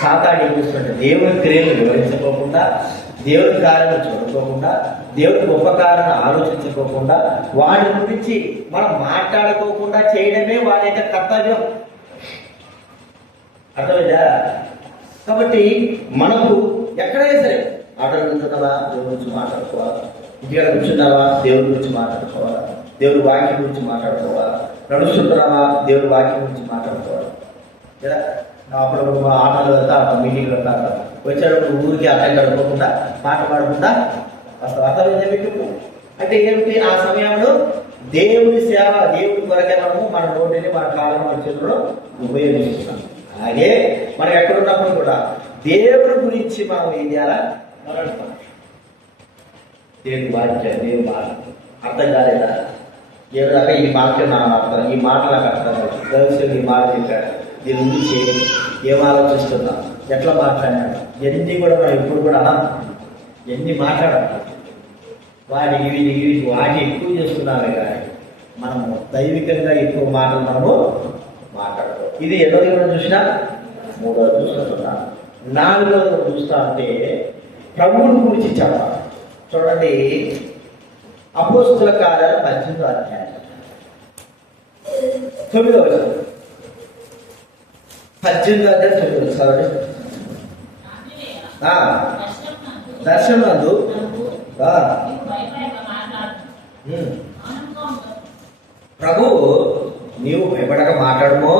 సాతాను ఏం చేస్తుంటే దేవుని క్రియలు వివరించుకోకుండా, దేవుని కార్యాలను చూడుకోకుండా, దేవుని గొప్ప కార్యాలను ఆలోచించుకోకుండా, వాడి గురించి మనం మాట్లాడుకోకుండా చేయడమే వాడి యొక్క కర్తవ్యం. అర్థమైందా? కాబట్టి మనకు ఎక్కడైనా సరే ఆటలు వెళ్తున్నావా, దేవుడి గురించి మాట్లాడుకోవాలా, ఇంటికాడ కూర్చున్నావా, దేవుడి గురించి మాట్లాడుకోవాలా, దేవుడి వాక్యం గురించి మాట్లాడుకోవాలా, నడుస్తుంటున్నావా, దేవుడి వాక్యం గురించి మాట్లాడుకోవాలి కదా. అప్పుడు ఆటలు వెళ్తా, మీటింగ్లు వెళ్తా, వచ్చేటప్పుడు ఊరికి అర్థం గడుపుకోకుండా, పాట పాడకుండా అసలు అర్థం ఏమిటి అంటే ఏమిటి? ఆ సమయంలో దేవుడి సేవ, దేవుడి కొరకే మనము మన నోటిని, మన కాలం, మన చేతుల్లో ఉపయోగిస్తున్నాం. అలాగే మనం ఎక్కడున్నప్పుడు కూడా దేవుడి గురించి మనం ఏం చేయాలా? దేవుడి వాక్యం, దేవుడి మాట అర్థం కాలేదా? దేవుడు దాకా ఈ వాక్యం నాకు అర్థం, ఈ మాట నాకు అర్థం కాదు, ఈ మాట చెప్పాడు, దీని గురించి ఏం ఆలోచిస్తున్నా, ఎట్లా మాట్లాడాడు, ఎన్ని కూడా మనం ఇప్పుడు కూడా ఎన్ని మాట్లాడాలి, వాటి ఎక్కువ చేస్తున్నామే కానీ మనము దైవికంగా ఎక్కువ మాటలు మనము మాట్లాడతాం. ఇది ఎన్నోది కూడా చూసినా, మూడోది చూస్తున్నా. నాలుగోది చూస్తా అంటే ప్రభువుని గురించి చెప్పాలి. చూడండి, అపోస్తుల కార్యాలు 18వ అధ్యాయం 9వ వచనం. 18వ అధ్యాయం 9వ వచనం. దర్శనం నందు ప్రభువు నీవు భయపడక మాట్లాడము,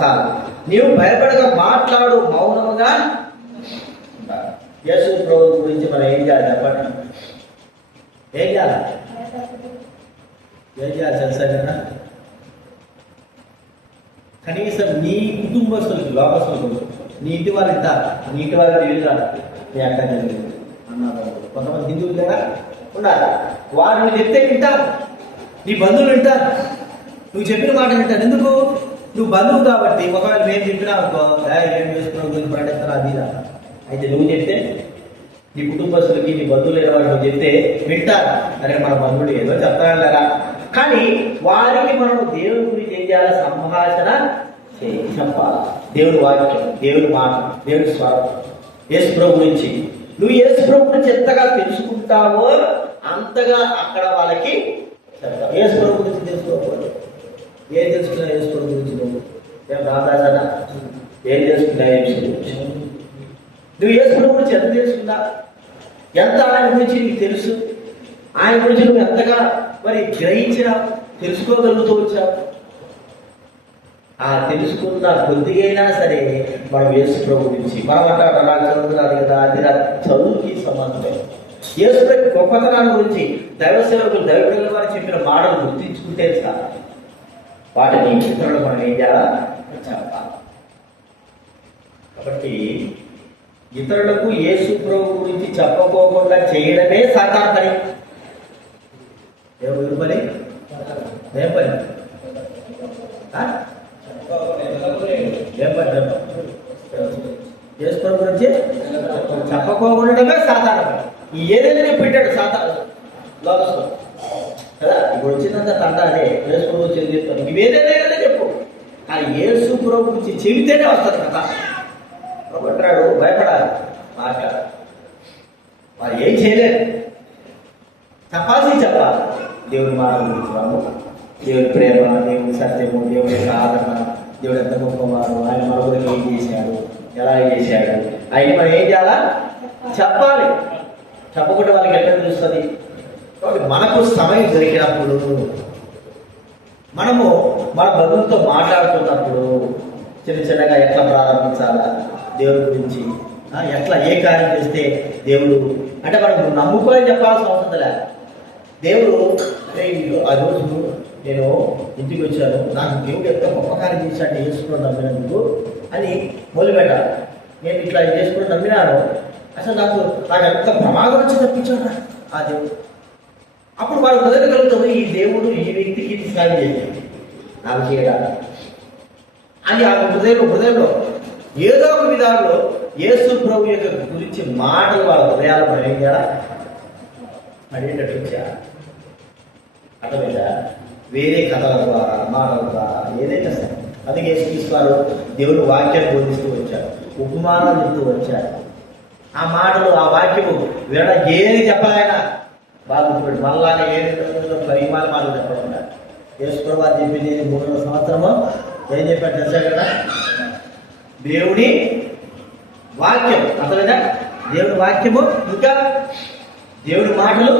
చాలు, నీవు భయపడక మాట్లాడు, మౌనముగా. యేసు ప్రభు గురించి మనం ఏం చేయాలి చెప్పండి? ఏం చేయాలి తెలుసా కదా? కనీసం నీ కుటుంబస్తులకు, లోకస్తులకు, నీ ఇంటి వారు ఇంటారు, నీ ఇంటి వారు వీళ్ళారు, నీ అక్క అన్నారు. కొంతమంది హిందువులు కదా ఉండాలి, వారు నువ్వు చెప్తే వింటారు, నీ బంధువులు వింటారు, నువ్వు చెప్పిన మాట వింటారు. ఎందుకు? నువ్వు బంధువు కాబట్టి. ఒకవేళ మేము చెప్పినా అనుకో, ఏం చేసుకున్నావు గురించి ప్రకటిస్తారు, అది అయితే నువ్వు చెప్తే నీ కుటుంబస్తులకి, నీ బంధువులు వారు నువ్వు చెప్తే వింటారు. అరే మన బంధువులు ఏదో చెప్తారా, కానీ వారికి మనం దేవుడి గురించి ఏం చేయాలి? సంభాషణ చెప్పాలి. దేవుడి వాక్యం, దేవుడి మాట, దేవుడి స్వరం, యేసు ప్రభు గురించి. నువ్వు యేసు ప్రభు గురించి ఎంతగా తెలుసుకుంటావో అంతగా అక్కడ వాళ్ళకి చెప్తావు. యేసు ప్రభు గురించి తెలుసుకోకూడదు. ఏం తెలుసుకున్నావు యేసు ప్రభు గురించి? నువ్వు ఏం రాదా? ఏం తెలుసుకున్నావు యేసు గురించి? నువ్వు యేసు ప్రభు గురించి ఎంత తెలుసుకున్నా, ఎంత ఆయన గురించి నీకు తెలుసు, ఆయన గురించి నువ్వు ఎంతగా మరి గ్రహించినావు, తెలుసుకోగలుగుతూ వచ్చావు. ఆ తెలుసుకున్న కొద్దిగైనా సరే మనం యేసు ప్రభు గురించి మనం అంటాడు, నాకు చదువుతున్నారు కదా, అది చదువుకి సంబంధమే. యేసు ప్రభు గొప్పతనాన్ని గురించి దైవ సేవకులు, దైవకుల వారు చెప్పిన మాటలు గుర్తించుకుంటే చాలు, వాటిని ఇతరులకు మనం ఏం చేయాలా? చెప్పాలి. కాబట్టి ఇతరులకు యేసు ప్రభు గురించి చెప్పకోకుండా చేయడమే సాతాను పని. ఏం పని? ఏం పని? ఏం పని? యేసు ప్రభు గురించి చెప్పకోకుండామే సాతాను పని. ఏదైనా పెట్టాడు సాతాను లోకస్లో కదా. ఇప్పుడు వచ్చిందంత తండానే యేసు ప్రభు గురించి చెప్తాను, ఇవేదైనా చెప్పు, కానీ యేసు ప్రభు గురించి చెబితేనే వస్తుంది కదా. అంటాడు భయపడాలి, మాట్లాడాలి, వాళ్ళు ఏం చేయలేరు, చెప్పాల్సి చెప్పాలి. దేవుడి మాట గురించి మనము, దేవుడి ప్రేమ, దేవుడి సత్యము, దేవుడి యొక్క ఆదరణ, దేవుడు ఎంత గొప్పవాడు, ఆయన మన గురించి ఏం చేశాడు, ఎలా చేశాడు, ఆయన మనం ఏం చేయాలా? చెప్పాలి. చెప్పకుండా వాళ్ళకి ఎక్కడ తెలుస్తుంది? కాబట్టి మనకు సమయం దొరికినప్పుడు, మనము మన బంధువులతో మాట్లాడుతున్నప్పుడు చిన్న చిన్నగా ఎట్లా ప్రారంభించాలా దేవుడి గురించి, ఎట్లా ఏ కార్యం చేస్తే దేవుడు అంటే మనకు నమ్ముకొని చెప్పాల్సిన అవసరం లేదు. దేవుడు ఆ రోజు నేను ఇంటికి వచ్చాను, నాకు దేవుడు ఎంత గొప్ప కార్యం చేశాడు, చేసుకుని నమ్మినందుకు అని మొదలుపెట్టాలి. నేను ఇట్లా చేసుకుని నమ్మినాను, అసలు నాకు ఎంత ప్రమాదం వచ్చి తప్పించాడు ఆ దేవుడు. అప్పుడు వాడు మొదలుగలుగుతుంది, ఈ దేవుడు ఈ వ్యక్తికి సాయం చేయాలి, నాకు చేయడానికి అని ఆ హృదయంలో ఏదో ఒక విధానంలో యేసు ప్రభు యొక్క గురించి మాటలు వాళ్ళ హృదయాలు మనం ఏం చేయాలా? పడేటట్టు చేయాలి. అర్థమైందా? వేరే కథల ద్వారా, మాటల ద్వారా ఏదైతే సరే. అందుకే యేసుక్రీస్తు వారు దేవుడు వాక్యాన్ని బోధిస్తూ వచ్చారు, ఉపమానాలు చెప్తూ వచ్చారు. ఆ మాటలు, ఆ వాక్యము వినడం ఏది చెప్పాలైనా బాగా గుర్తుపెట్టి మళ్ళానే ఏది పరిమాణ మాటలు చెప్పకుండా యేసు ప్రభు వారు చెప్పింది 3వ సంవత్సరము ఏం చెప్పారు తెలుసా కదా? దేవుడి వాక్యం, అసలుగా దేవుడి వాక్యము, ఇంకా దేవుడి మాటలు,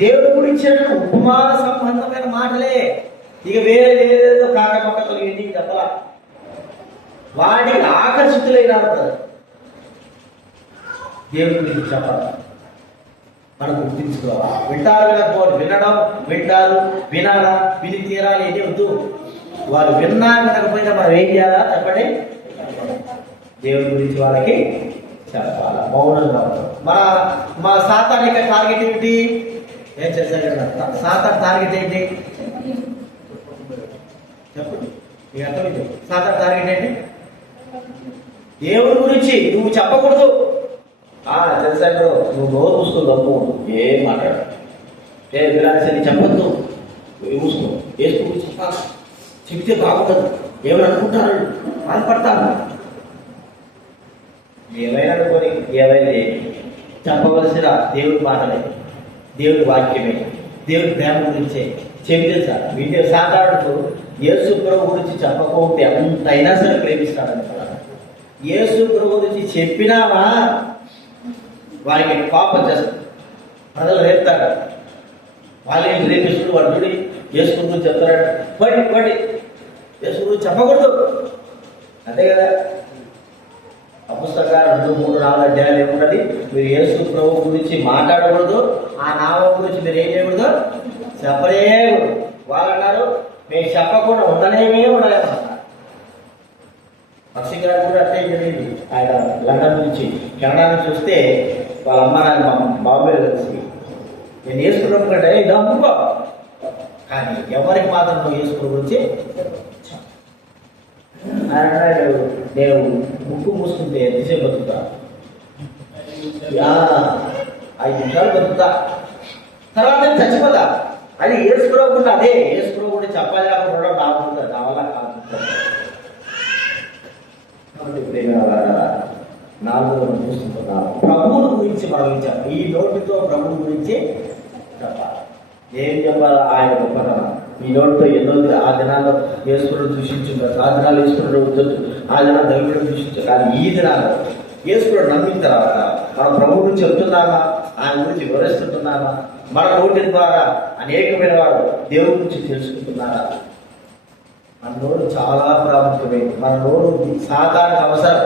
దేవుడి గురించి ఉపమాన సంబంధమైన మాటలే. ఇక వేరే ఏదేదో కాకపక్కలు ఏంటి చెప్పాల, వాటికి ఆకర్షితులైనారు కదా. దేవుడి గురించి చెప్పాలి, మనం గుర్తించుకోవాలి. వింటారు వినకపోవాలి, వినడం, వింటారు, వినాలా, విని తీరాలి, ఏది వద్దు. వారు విన్నా వినకపోయినా మనం ఏం చేయాలా చెప్పండి? దేవుడి గురించి వాళ్ళకి చెప్పాలా, మౌనంగా మా సాతానిక టార్గెట్ ఏమిటి? ఏం చేశారు? సాతాన్ టార్గెట్ ఏంటి చెప్పండి? నీకు అర్థమైంది? సాధారణ టార్గెట్ ఏంటి? దేవుడి గురించి నువ్వు చెప్పకూడదు. తెలుసా నువ్వు నోరు మూసుకో, తప్పు ఏం మాట్లాడు, విలాసి చెప్పద్దు, మూసుకో, వేసుకో, చెప్పాలి. చెప్తే బాగుండదు, ఏమైనా అనుకుంటారు, బాధపడతాను. ఏమైనా అనుకోని ఏమైనా చెప్పవలసిన దేవుడి మాటలే, దేవుడి వాక్యమే, దేవుడి ప్రేమ గురించే చెబితే సార్ వీటి సాధారణకు యేసు ప్రభు గురించి చెప్పకపోతే అంత అయినా సరే ప్రేమిస్తాడని కదా. యేసు ప్రభు గురించి చెప్పినావా వారికి పాపం చేస్తాడు, ప్రజలు రేపుతాడు, వాళ్ళని రేపిస్తుడు. వాడు చూడి యేసు గురించి చెప్తాడు, పడి యేసు గురించి చెప్పకూడదు, అంతే కదా. పుస్తకాలు 2, 3, 4 అధ్యాయాలు ఏమున్నది? మీరు యేసు ప్రభు గురించి మాట్లాడకూడదు, ఆ నామం గురించి మీరు ఏం చేయకూడదు, చెప్పలేకూడదు. వాళ్ళు అన్నారు మేము చెప్పకుండా ఉండలేమే ఉండలేమన్నారు. పక్షి గారు కూడా అట్లే జరిగింది. ఆయన లండన్ నుంచి కెనడా నుంచి వస్తే వాళ్ళ అమ్మ నాన్న బాంబే కలిసి నేను వేసుకున్నాను కంటే ఇది అమ్ముకో, కానీ ఎవరికి మాత్రం నువ్వు వేసుకున్న గురించి నేను ముక్కు మూసుకుంటే ఎంతసేపు బతుకుతా, 5 నిమిషాలు బతుకుతా, తర్వాత చచ్చిపోతా. అది వేసుకోకుండా అదే వేసుకోకుండా చెప్పాలి కాకుండా రాకుండా నా వల్ల కాకుండా. కాబట్టి నాలుగు చూస్తున్నాను ప్రభువుని గురించి మనం ఇచ్చాం. ఈ నోటితో ప్రభువు గురించి చెప్పాలి. ఏం చెప్పాలి? ఆయన గొప్పతనం. ఈ నోటితో ఎన్నో ఆ దినాల్లో యేసుకుడు దూషించుంటారు, ఆ దినాలు యేసుకుడు వద్దొద్దు, ఆ దినాలు దైవుడు దూషించారు. కానీ ఈ దినాల్లో యేసుకుడు నమ్మిన తర్వాత మనం ప్రభు గురించి చెప్తున్నామా, ఆయన గురించి వివరిస్తున్నామా, మన నోటి ద్వారా అనేకమైన వారు దేవుడి గురించి తెలుసుకుంటున్నారా? మన నోరు చాలా ప్రాముఖ్యమైనది. మన నోరు సాధారణ అవసరం.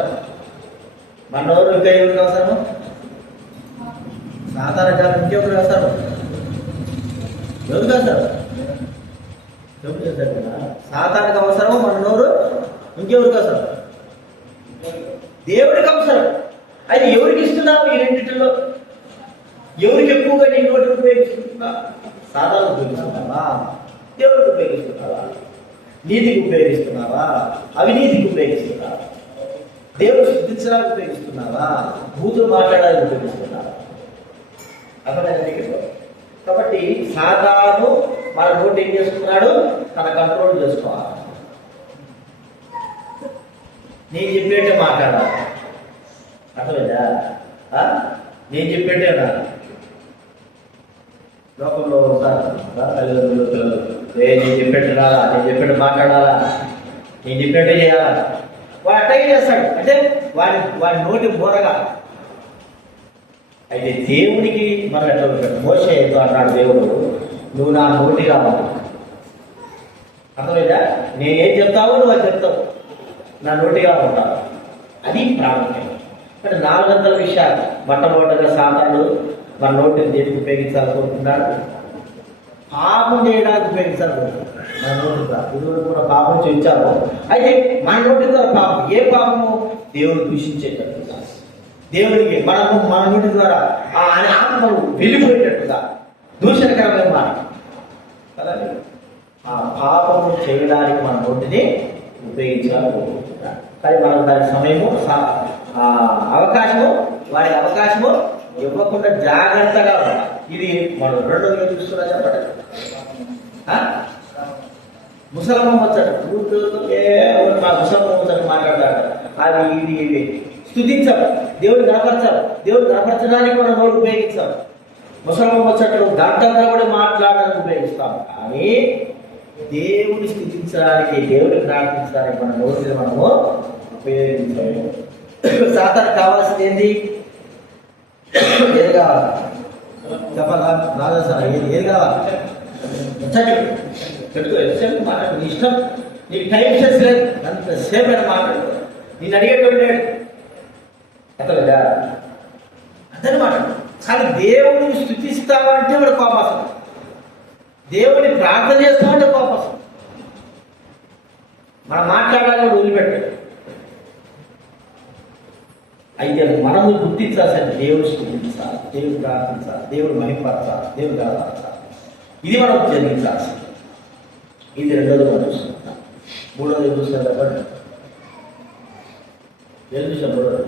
మన నోరు ఇంకా ఎవరికి అవసరము? సాధారణ కాదు, ఇంకెవరికి అవసరం? ఎవరికి అవసరం? సాధారణకు అవసరము మన నోరు, ఇంకెవరికి అవసరం? దేవుడికి అవసరం. అయితే ఎవరికి ఇస్తున్నావు? ఈ రెండింటిలో ఎవరికి ఎక్కువగా నీ నోటిని ఉపయోగిస్తున్నా? సాధారణ ఉపయోగిస్తున్నావా? దేవుడికి ఉపయోగిస్తున్నావా? నీతికి ఉపయోగిస్తున్నావా? అవినీతికి ఉపయోగిస్తున్నావా? దేవుడు స్థుతించడానికి ఉపయోగిస్తున్నావా? బూతులు మాట్లాడడానికి ఉపయోగిస్తున్నావా? అర్థమైంది? కాబట్టి సాధారణ మన నోటి ఏం చేస్తున్నాడు? తన కంట్రోల్ చేసుకోవాలి. నేను చెప్పేటే మాట్లాడాలి. అర్థమైందా? నేను చెప్పేటే లోకంలో తల్లిదండ్రులు పిల్లలు నేను చెప్పేట్టు రాలా, నేను చెప్పేట్టు మాట్లాడాలా, నేను చెప్పేట్టే చేయాలా. వాడు అట్టగే చేస్తాడు. అంటే వాడి నోటి బోరగా. అయితే దేవుడికి మనం ఎట్లా ఉంటాడు? మోషేతో అన్నాడు దేవుడు, నువ్వు నా నోటిగా ఉన్నావు. అర్థమైందా? నేనేం చెప్తావో నువ్వు అది చెప్తావు, నా నోటిగా ఉంటావు. అది ప్రాముఖ్యం. అంటే 400 విషయాలు. మొట్టమొదటిగా సాధారణుడు మన నోటిని దేనికి ఉపయోగించాలనుకుంటున్నాడు? పాపం చేయడానికి ఉపయోగించాలనుకుంటున్నాడు. మన నోటి ద్వారా ఇదివరకు కూడా పాపం చేయించాము. అయితే మన నోటి ద్వారా పాపం, ఏ పాపము? దేవుడు దూషించేటట్టుగా, దేవుడికి మన నోటి ద్వారా ఆయన ఆత్మలు వెళ్ళిపోయేటట్టుగా దూషణకరమైన మాట కదా. ఆ పాపము చేయడానికి మన నోటిని ఉపయోగించాలనుకుంటున్నాడు. కానీ మనం దాని సమయము అవకాశము వాడికి అవకాశము ఇవ్వకుండా జాగ్రత్తగా ఉండాలి. ఇది మనం రెండోగా చూస్తున్నా చెప్పండి. ముసలమ్మ వచ్చాడు, మా ముసలమ్మ వచ్చాడు మాట్లాడతాడు. అది ఇది స్తుతించాలి, దేవుడు కనపరచాలి. దేవుడు కనపరచడానికి మనం నోరు ఉపయోగించాలి. ముసలమ్మ వచ్చాడు గంటంతా కూడా మాట్లాడడానికి ఉపయోగిస్తాం. కానీ దేవుని స్థుతించడానికి, దేవుడిని ప్రార్థించడానికి మన నోటిని మనము ఉపయోగించాము. సాధారణ కావాల్సింది ఏంటి? ఏది కావాలి చెప్పాలా? రాదా సార్? ఏది కావాలి? పెట్టుకో, ఎంతసేపు మాట్లాడు, నీ ఇష్టం. నీకు టైం సెన్స్ లేదు, అంతసేపు అయినా మాట్లాడు. నేను అడిగేటువంటి అతనుగా అదనమాట. కానీ దేవుడిని స్థుతిస్తావంటే వాడు కోపాసం, దేవుడిని ప్రార్థన చేస్తామంటే కోపాసం. మనం మాట్లాడాలని వదిలిపెట్టాడు. అయితే మనము గుర్తించాల్సిన దేవుడు స్థుతించాలి, దేవుడు ప్రార్థించాలి, దేవుడు మహింపరచాలి, దేవుడు ఆరాధించాలి. ఇది మనం జరిగించాల్సింది. ఇది రెండోది మనం చూస్తున్నాం. మూడోది చూసిన చెప్పండి. ఏం చూసాం మూడోది?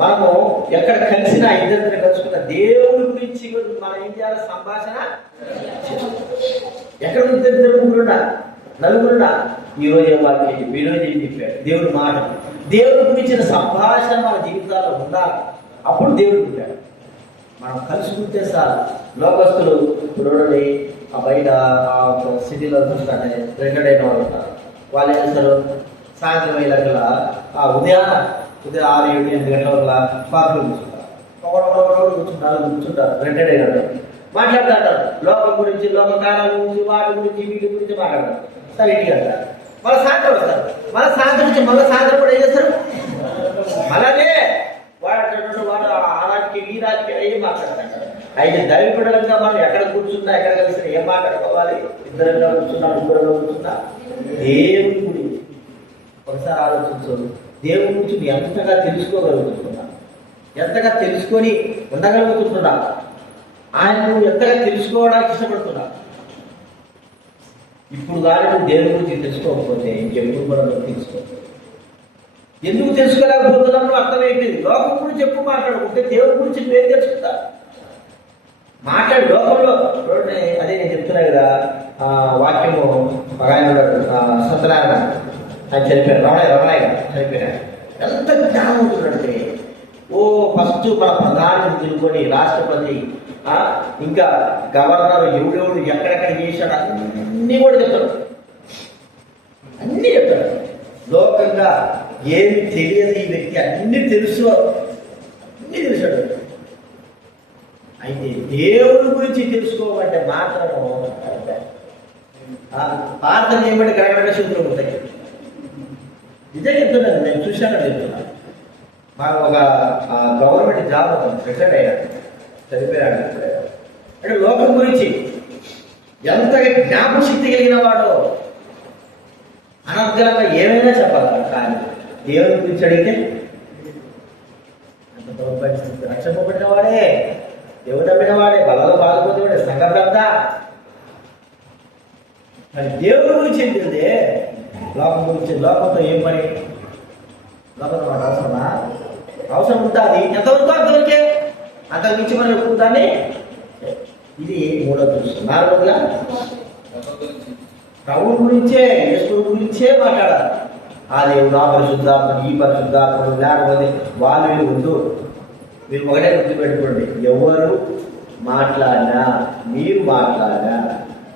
మనము ఎక్కడ కలిసినా ఇద్దరిని కలుసుకున్న దేవుడి గురించి మనం ఏం చేయాలి? సంభాషణ. ఎక్కడ ఇద్దరు ముగ్గురున్నా నలుగురున్నా ఈరోజు ఏం వాక్యం, ఈరోజు ఏం చెప్పాడు? దేవుడు మాట, దేవుడి గురించిన సంభాషణ మన జీవితాల్లో ఉండాలి. అప్పుడు దేవుడు ఉంటాడు. మనం కలుసుకుంటే సార్ లోకస్తులు చూడండి, ఆ బయట సిటీలో చూస్తానే రిటైర్డ్ అయిన వాళ్ళు ఉంటారు. వాళ్ళు ఏం చేస్తారు? సాయంత్రం అయ్యేలా ఉదయం 6, 7, 8 గంటల పార్కులు కూర్చుంటారు రిటైర్డ్ అయిన మాట్లాడుతుంటారు. లోకం గురించి, లోక కాలాల గురించి, వాటి గురించి, వీటి గురించి మాట్లాడతారు. సరే ఇంటికి వెళ్తారు. మళ్ళీ సాయంత్రం వస్తారు. మళ్ళీ సాయంత్రం నుంచి మళ్ళీ సాయంత్రం కూడా ఏం చేస్తారు? అలాగే వాడు ఆ రాజకీయ ఈ రాజకీయ ఏం మాట్లాడతారు. అయితే దైవపడంగా మనం ఎక్కడ కూర్చున్నా, ఎక్కడ కలిసినా ఏం మాట్లాడుకోవాలి? ఇద్దరుగా కూర్చున్నా, ముగ్గురుగా కూర్చున్నా దేవుడి గురించి ఒకసారి ఆలోచించు. దేవుడి గురించి నువ్వు ఎంతగా తెలుసుకోగలుగుతున్నా, ఎంతగా తెలుసుకొని ఉండగలుగుతున్నా, ఆయన నువ్వు ఎంతగా తెలుసుకోవడానికి ఇష్టపడుతున్నా. ఇప్పుడు కానీ నువ్వు దేవుడి గురించి తెలుసుకోకపోతే ఇంకెప్పుడు కూడా నువ్వు తెలుసుకో. ఎందుకు తెలుసుకోలేకపోతున్నావు అర్థమైపోయింది. లోకం గురించి ఎప్పుడు మాట్లాడుకుంటే దేవుడి గురించి నువ్వేం తెలుసుకుంటా? మాట్లాడు. లోకంలో అదే నేను చెప్తున్నా కదా, వాక్యము ఒక ఆయన సత్యనారాయణ ఆయన చనిపోయారు. రమణయ్య గారు చనిపోయారు. ఎంత జ్ఞానం ఉంటుందంటే ఫస్ట్ మన ప్రధాని తినుకొని రాష్ట్రపతి, ఇంకా గవర్నర్ ఎవడెవడు ఎక్కడెక్కడ చేశాడు అన్నీ కూడా చెప్తాడు. అన్నీ చెప్తాడు. లోకంగా ఏమి తెలియదు ఈ వ్యక్తి, అన్ని తెలుసు, అన్నీ తెలిసాడు. అయితే దేవుడి గురించి తెలుసుకోవాలంటే మాత్రము ప్రార్థన చేయబడి గడగడ శుద్ధులు ఉంటాయి. ఇదే చెప్తున్నాను, నేను చూశాను చెప్తున్నాను. మాకు ఒక గవర్నమెంట్ జాబ్ రిటైర్డ్ అయ్యాడు, చనిపోయాడు. అంటే లోకం గురించి ఎంతగా జ్ఞాపశక్తి కలిగిన వాడు అనర్గళంగా ఏమైనా చెప్పాలి. కానీ దేవుని గురించి అడిగితే రక్షింపబడిన వాడే, దేవుడు నమ్మిన వాడే, బలలో బాధపోతే సంఘ పెద్ద. మరి దేవుడి గురించి ఏం తెలియదే? లోకం గురించి, లోకంతో ఏం పని? లోకంతో మనకు అవసరమా? అవసరం ఉంటుంది. ఎంతవరకు అంతవరకే, అంతకు మించి మనం ఎప్పుడు దాన్ని. ఇది మూడో దృష్టి. నాలుగోదిగా ప్రభువు గురించే, యేసు గురించే మాట్లాడాలి. ఆ దేవుడు, ఆ పరిశుద్ధాత్మ, ఈ పరిశుద్ధాత్మలు, లేకపోతే వాళ్ళు వద్దు. మీరు ఒకటే గుర్తు పెట్టుకోండి, ఎవరు మాట్లాడినా, మీరు మాట్లాడినా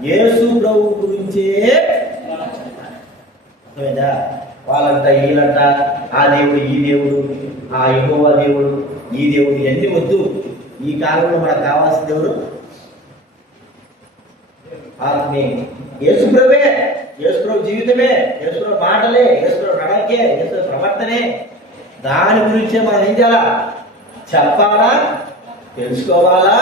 యేసు ప్రభు గురించే. అర్థమైందా? వాళ్ళంతా వీళ్ళంతా ఆ దేవుడు, ఈ దేవుడు, ఆ యెహోవా దేవుడు, ఈ దేవుడు, ఇవన్నీ వద్దు. ఈ కాలంలో మనకు కావాల్సిన దేవుడు ఆత్మే, యేసు ప్రభువే, యేసు ప్రభు జీవితమే, యేసు ప్రభు మాటలే, యేసు ప్రభు నడకే, యేసు ప్రభు ప్రవర్తనే. దాని గురించే మనం ఏం చేయాలా? చెప్పాలా, తెలుసుకోవాలా,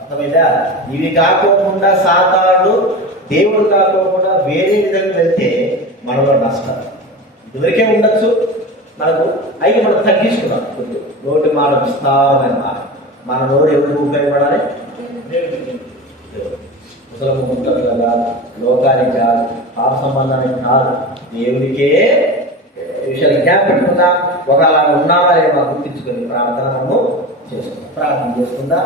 అర్థమైందా? ఇవి కాకోకుండా సాతానుడు దేవుడు కాకోకుండా వేరే విధంగా వెళ్తే మనలో నష్టం. ఇదివరకే ఉండొచ్చు మనకు, అయితే మనం తగ్గించుకున్నాం. నోటి మాట విస్తారమైన మాట. మన నోరు ఎవరికి ఉపయోగపడాలి? ముసలము ముట్టలు కదా, లోకానికి కాదు, పాప సంబంధానికి కాదు, దేవుడికే విషయాలు జ్ఞాపకం పెట్టుకుందాం. ఒకలా ఉన్నామా లేమా గుర్తించుకొని ప్రార్థన చేసుకుందాం. ప్రార్థన చేసుకుందా.